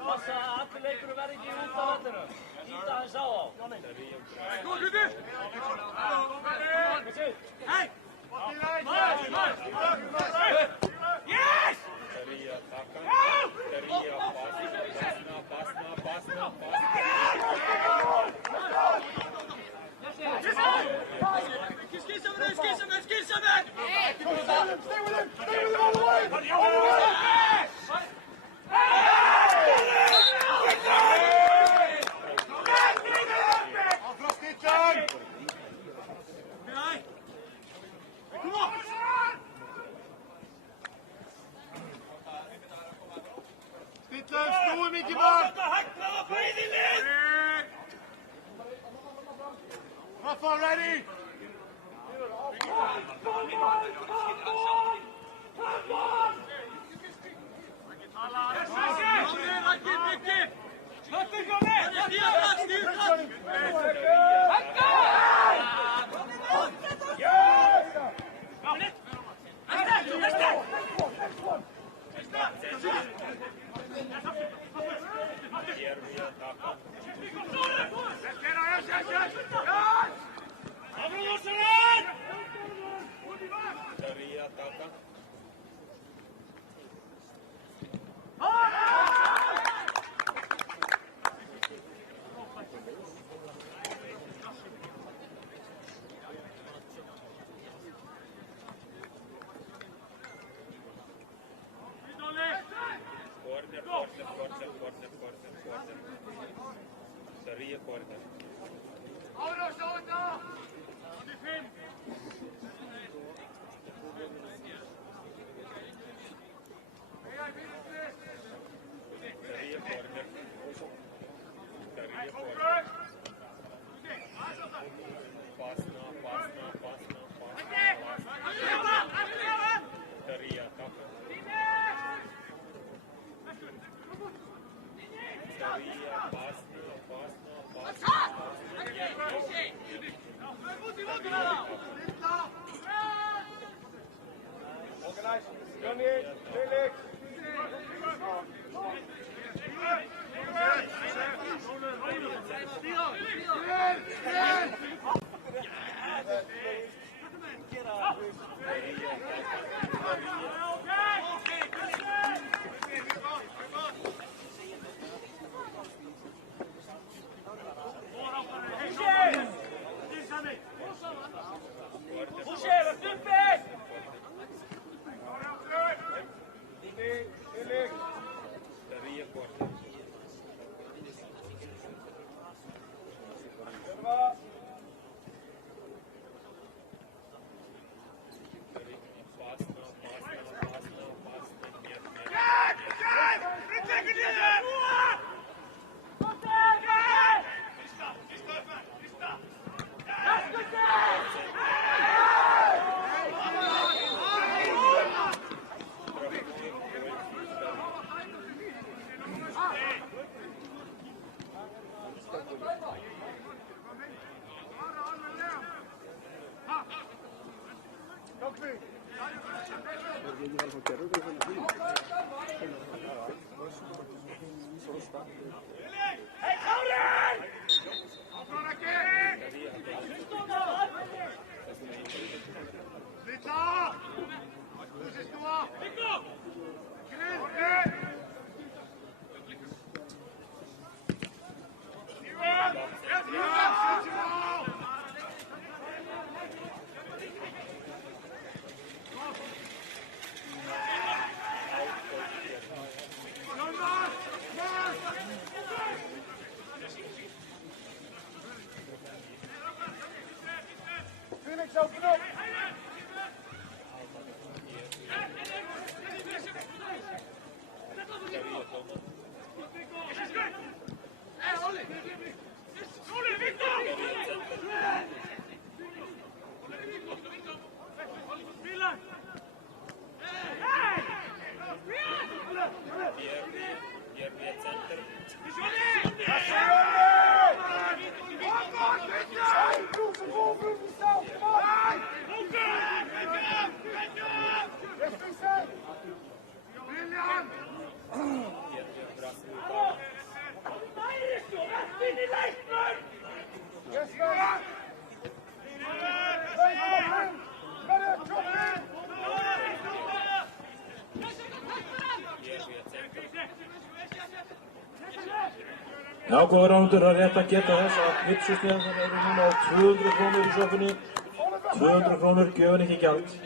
Passa allir leikur að vera ekki út af vellinum. Íta hans á á. Yes! Вторые атака. Вторые опасно. Stay with him all the way! I've lost it, John! Come on! Stitler, stå mycket bak! Rafa, ready! Первый атака. Вторые атака. Корнер. Вторые корнер. Вторые корнер. Опасно. Вторые атака. Вторые опасно. Johnny, Felix! Rugby. Hey, Conan! Lita! Das ist Tor! Phoenix, open up! Já, góður ánundur, það er rétt að geta þess að Ipsusnefnir eru núna á 200 krónur í sjoppunni. 200 krónur, gjöfin ekki gjald.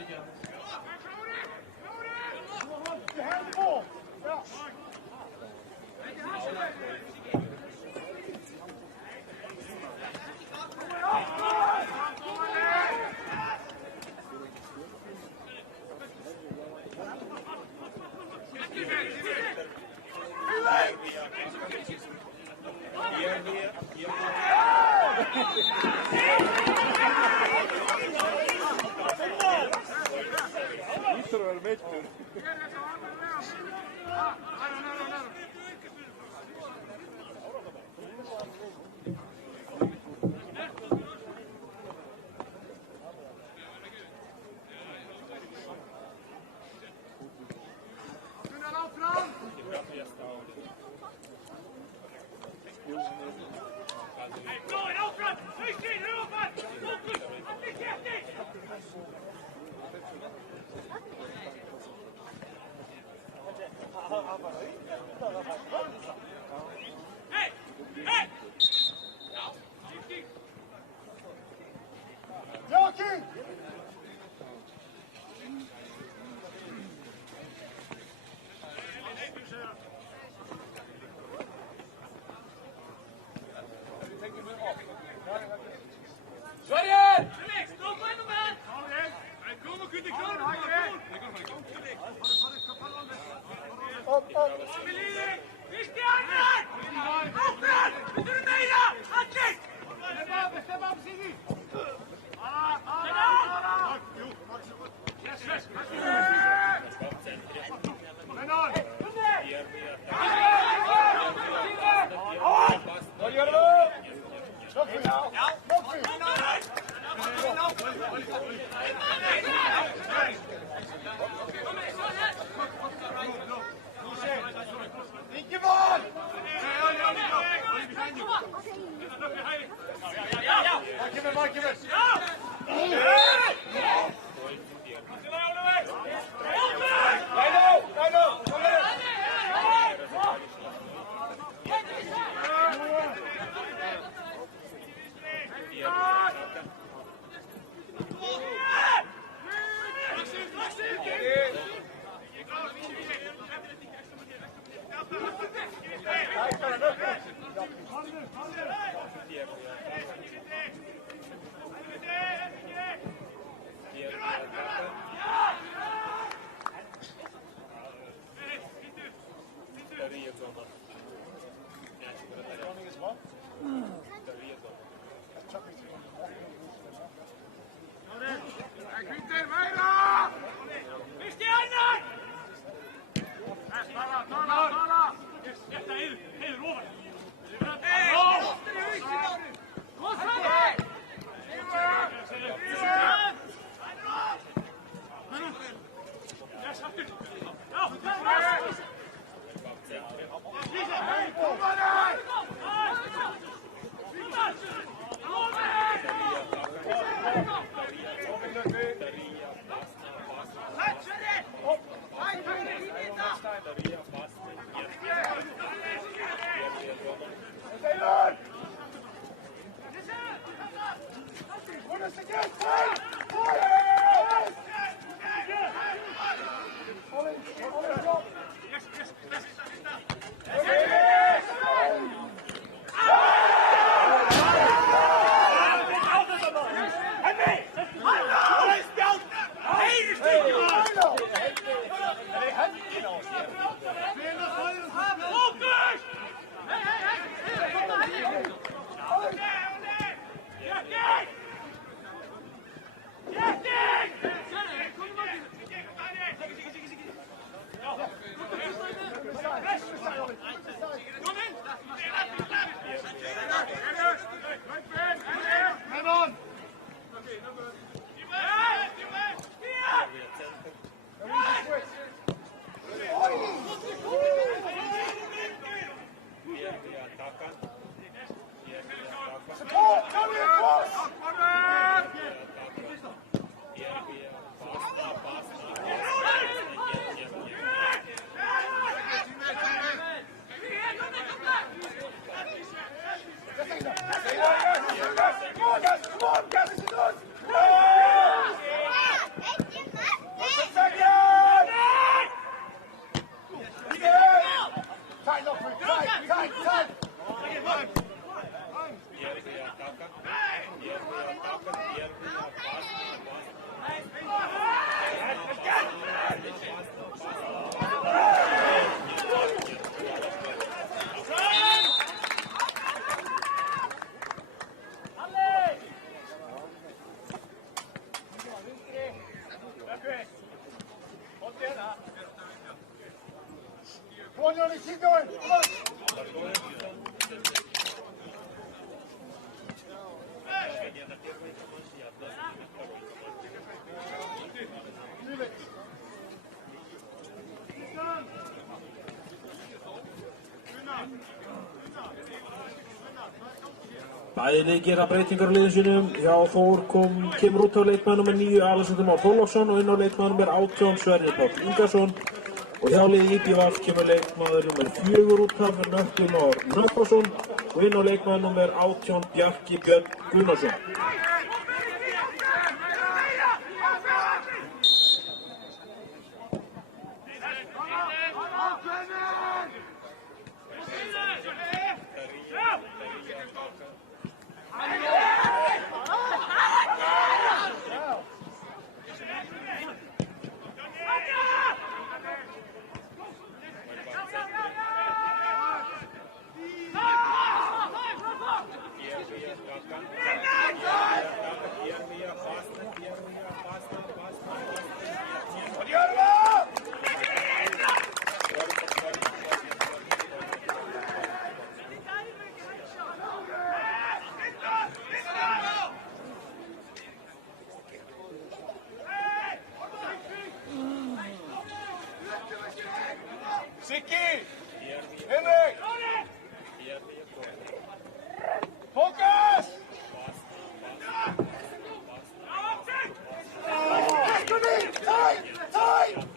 on, Johnny, keep going. Come on. Leave it. Bæði lið gera breytingar á liðum sínum. Hjá Þór kemur út á leikmaður nr. 9 Alexander Már Þorláksson og inn á leikmaður nr. 18 Sverrir Páll Ingason. Og hjá liði IBVF kemur leikmaður nr. 4 út af Nökkvi Már Nökkvason og inn á leikmaður nr. 18 Bjarki Björn Gunnarsson. Sikki! Henrik! Focus! Tight! Tight!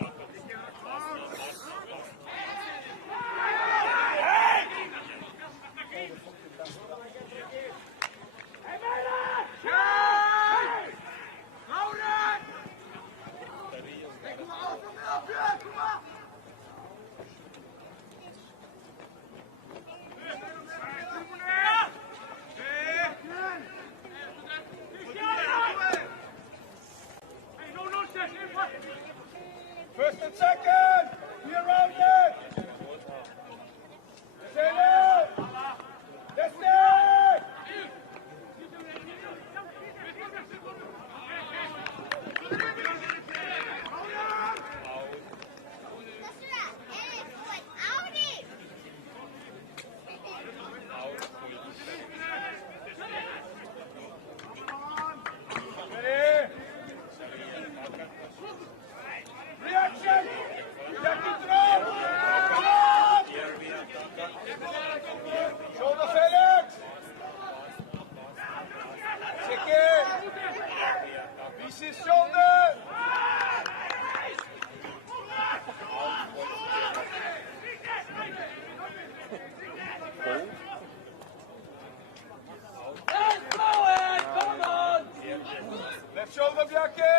First and second! Be around it! Sailor! Destiny! Ready? Reaction! Jackie drop! Drop! Shoulder Felix! Second! BC's shoulder! Let's go it! Come on! Left shoulder, Bjarki!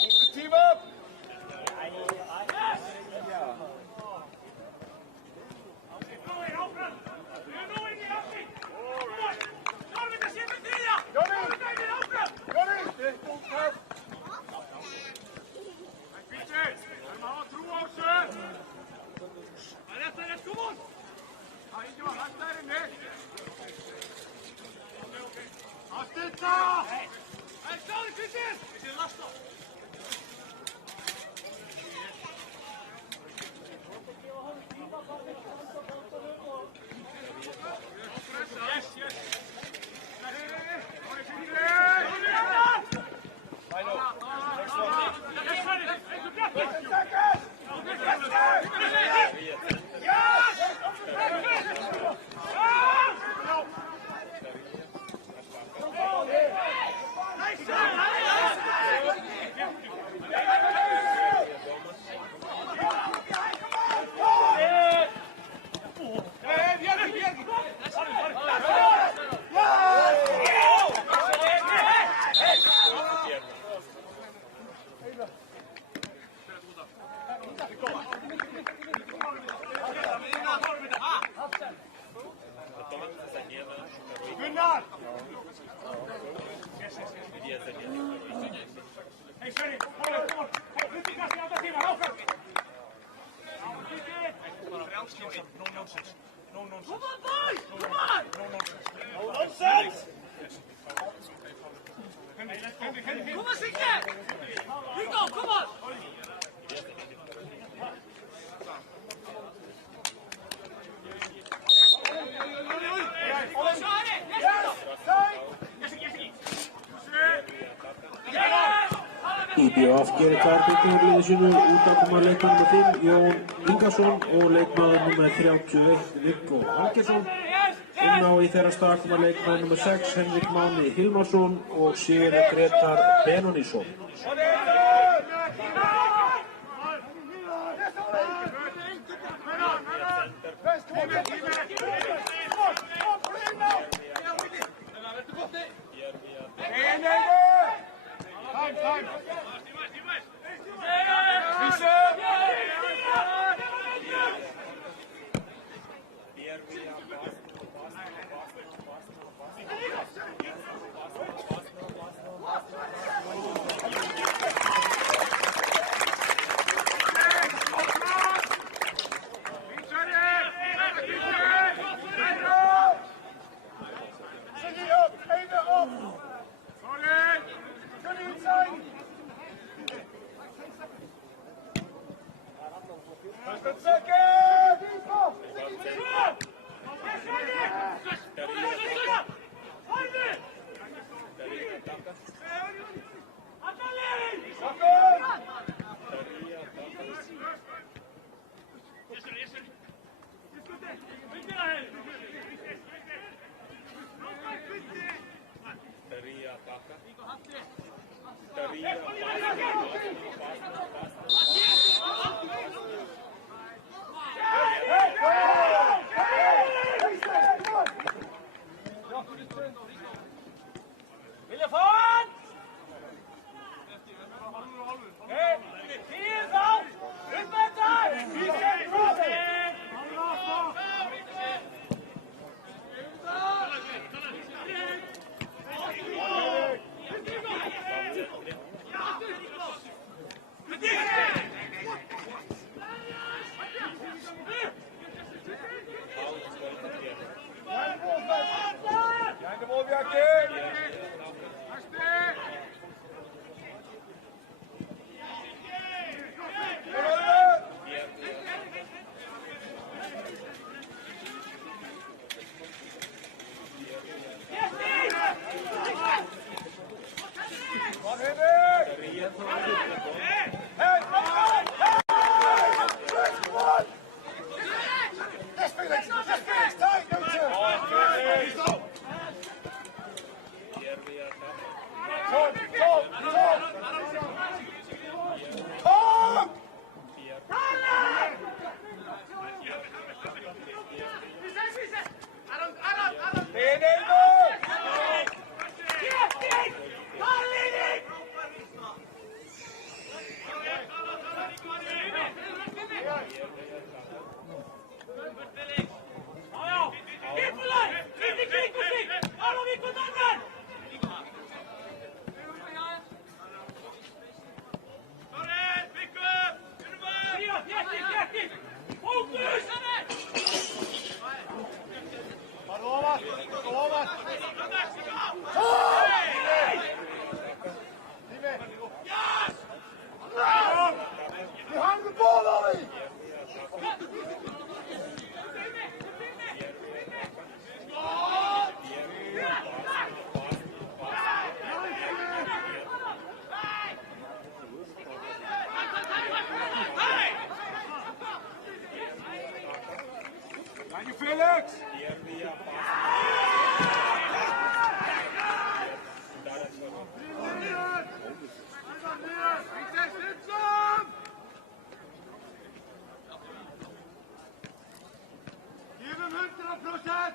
Move the team up! Come on, Signet! Rico, come on! IBF gerir tvær breytingar í liði sínu, útakoma leikmaður nr. 5 Jón Ingason og leikmaður nr. 31 Viggo Valgeirsson. Inn á í þeirra stað koma leikmaður nr. 6 Henrik Máni Hilmarsson og Sigurður Gretar Benónísson. Behind the ball, Ollie! Thank you, Felix! Give him 100%!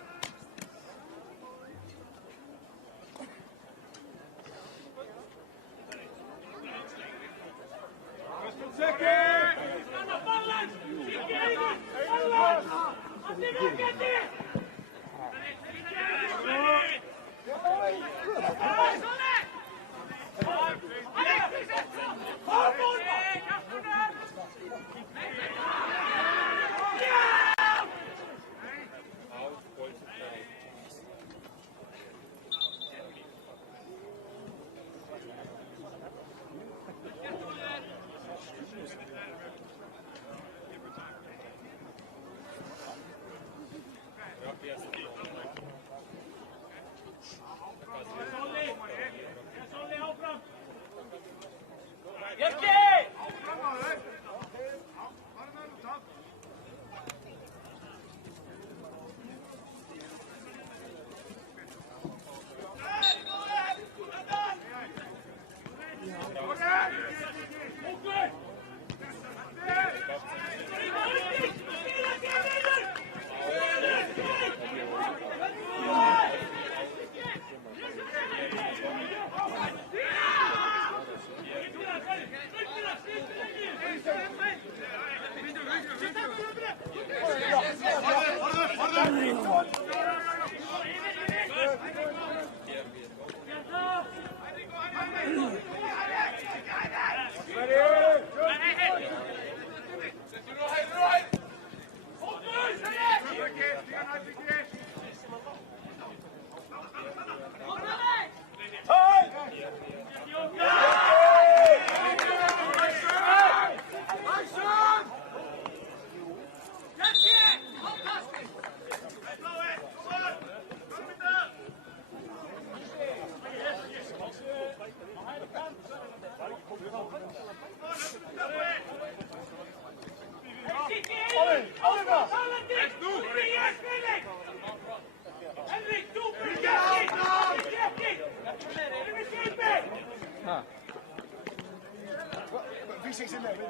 V6 in there, maybe.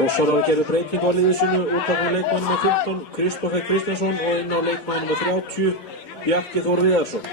Þórsarar gerðu breytingu á liði sínu út af leikmann nr. 15 Kristófer Kristjánsson og inn á leikmann nr. 30 Bjarki Þór Viðarsson.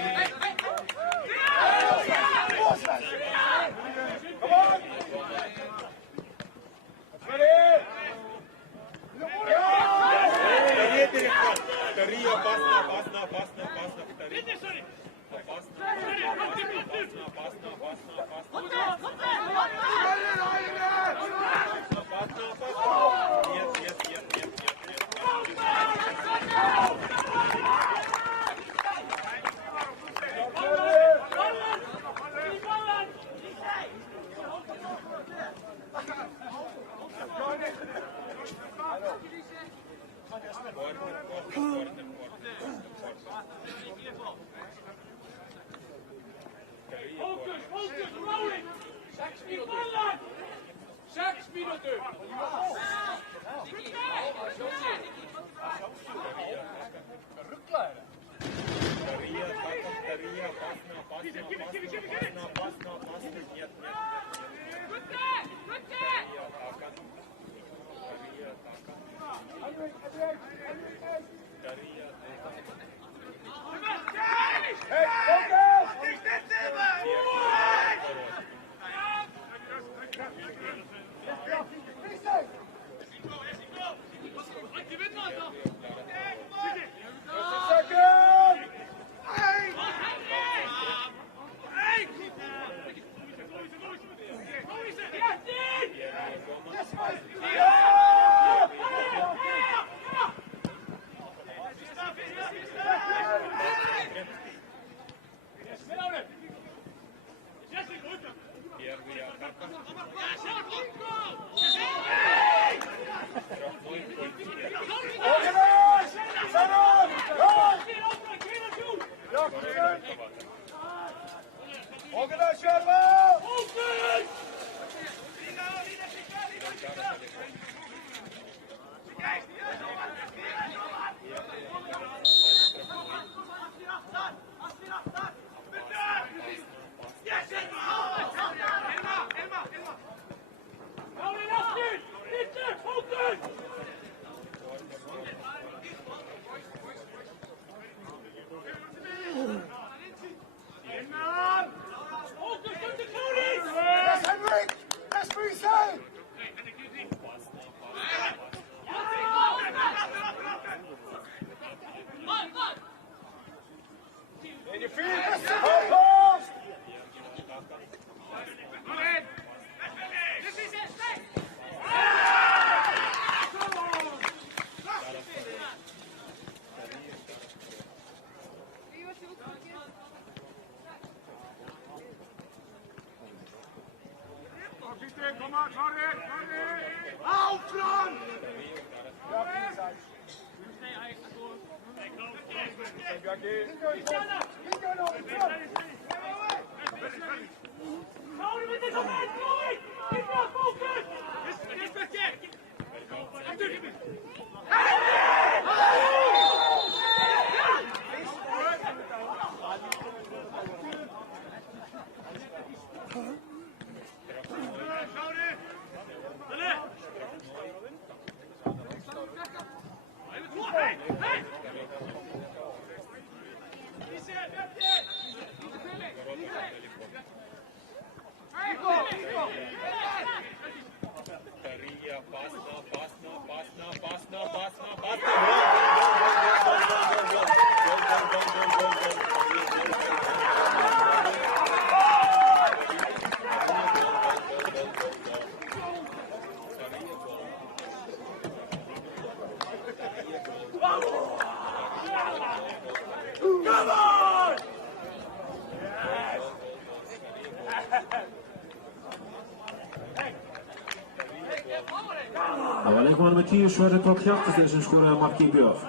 Það var leikmaður með 10 Sverrir Páll Hjaltasteinn sem skoraði mark IBF.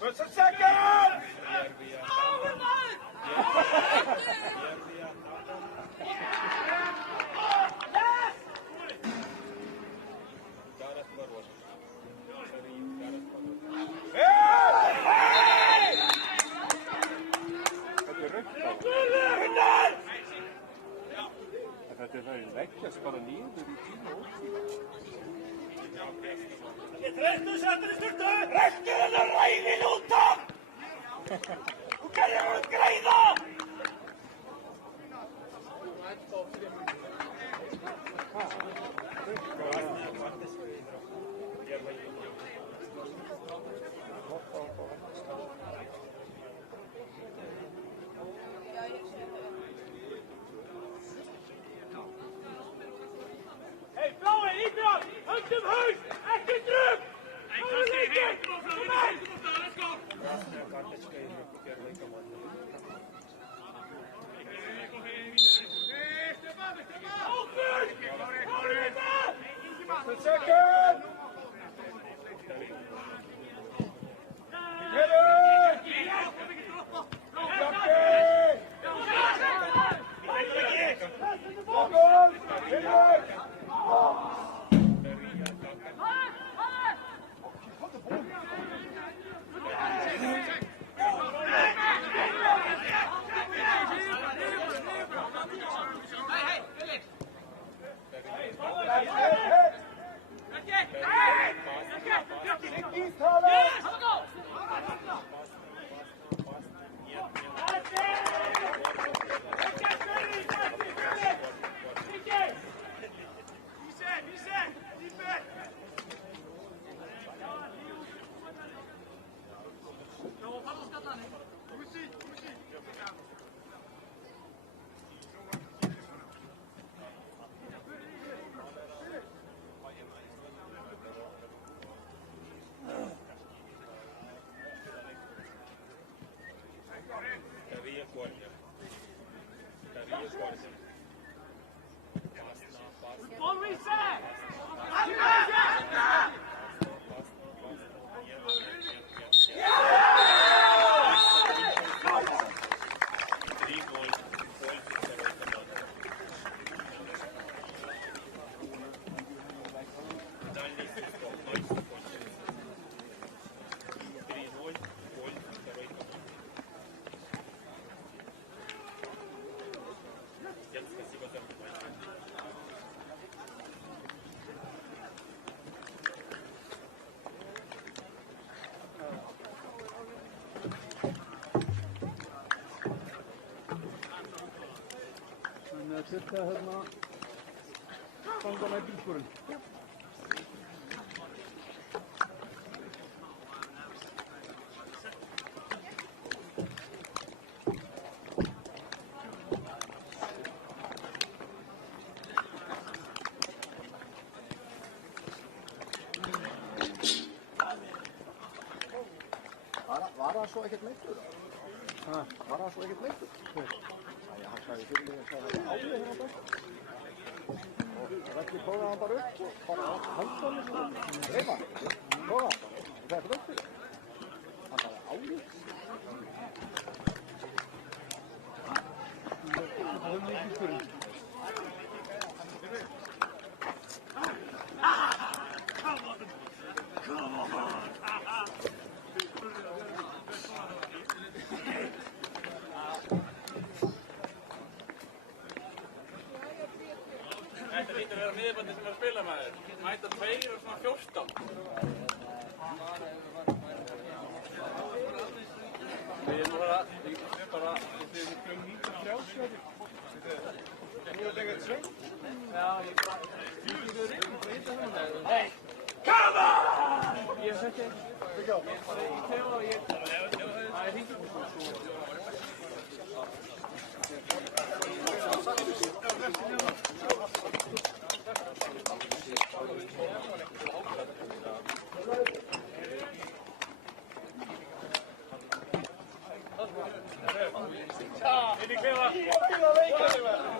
What's the second? Þetta er verið leggjast bara niður í tíma og tíma. Restu settur í styrtu! Restu hennar ræðin út af! Þú gerðir hún greiða! Hei, Blái, íbjörn! Höndum haus! Ekki drögg! Háðu líkið! Kom með! Let's go! The second! Get it! Ball reset! Cirka hérna stangana í bílskúrin. Var það svo ekkert meittur? Var það svo ekkert meittur? Hann sagði fyrir mig að það var álið hérna bæst. Og Rækki tóða hann bara upp og bara halda hann og reyfa. Tóða, það er blöttur. Hann sagði álið. Það er mikið bílskúrin. Þetta lítur að vera miðbandi sem er að spila með þér. Mæta 2 og svona 14. Við erum bara, við erum 19:30. Nú er legað sveng. Já, ég bara reyta hérna. Hei! Come on! Ég er ekki. Ég er bara í klefa og ég... Það er hringt. Thank you.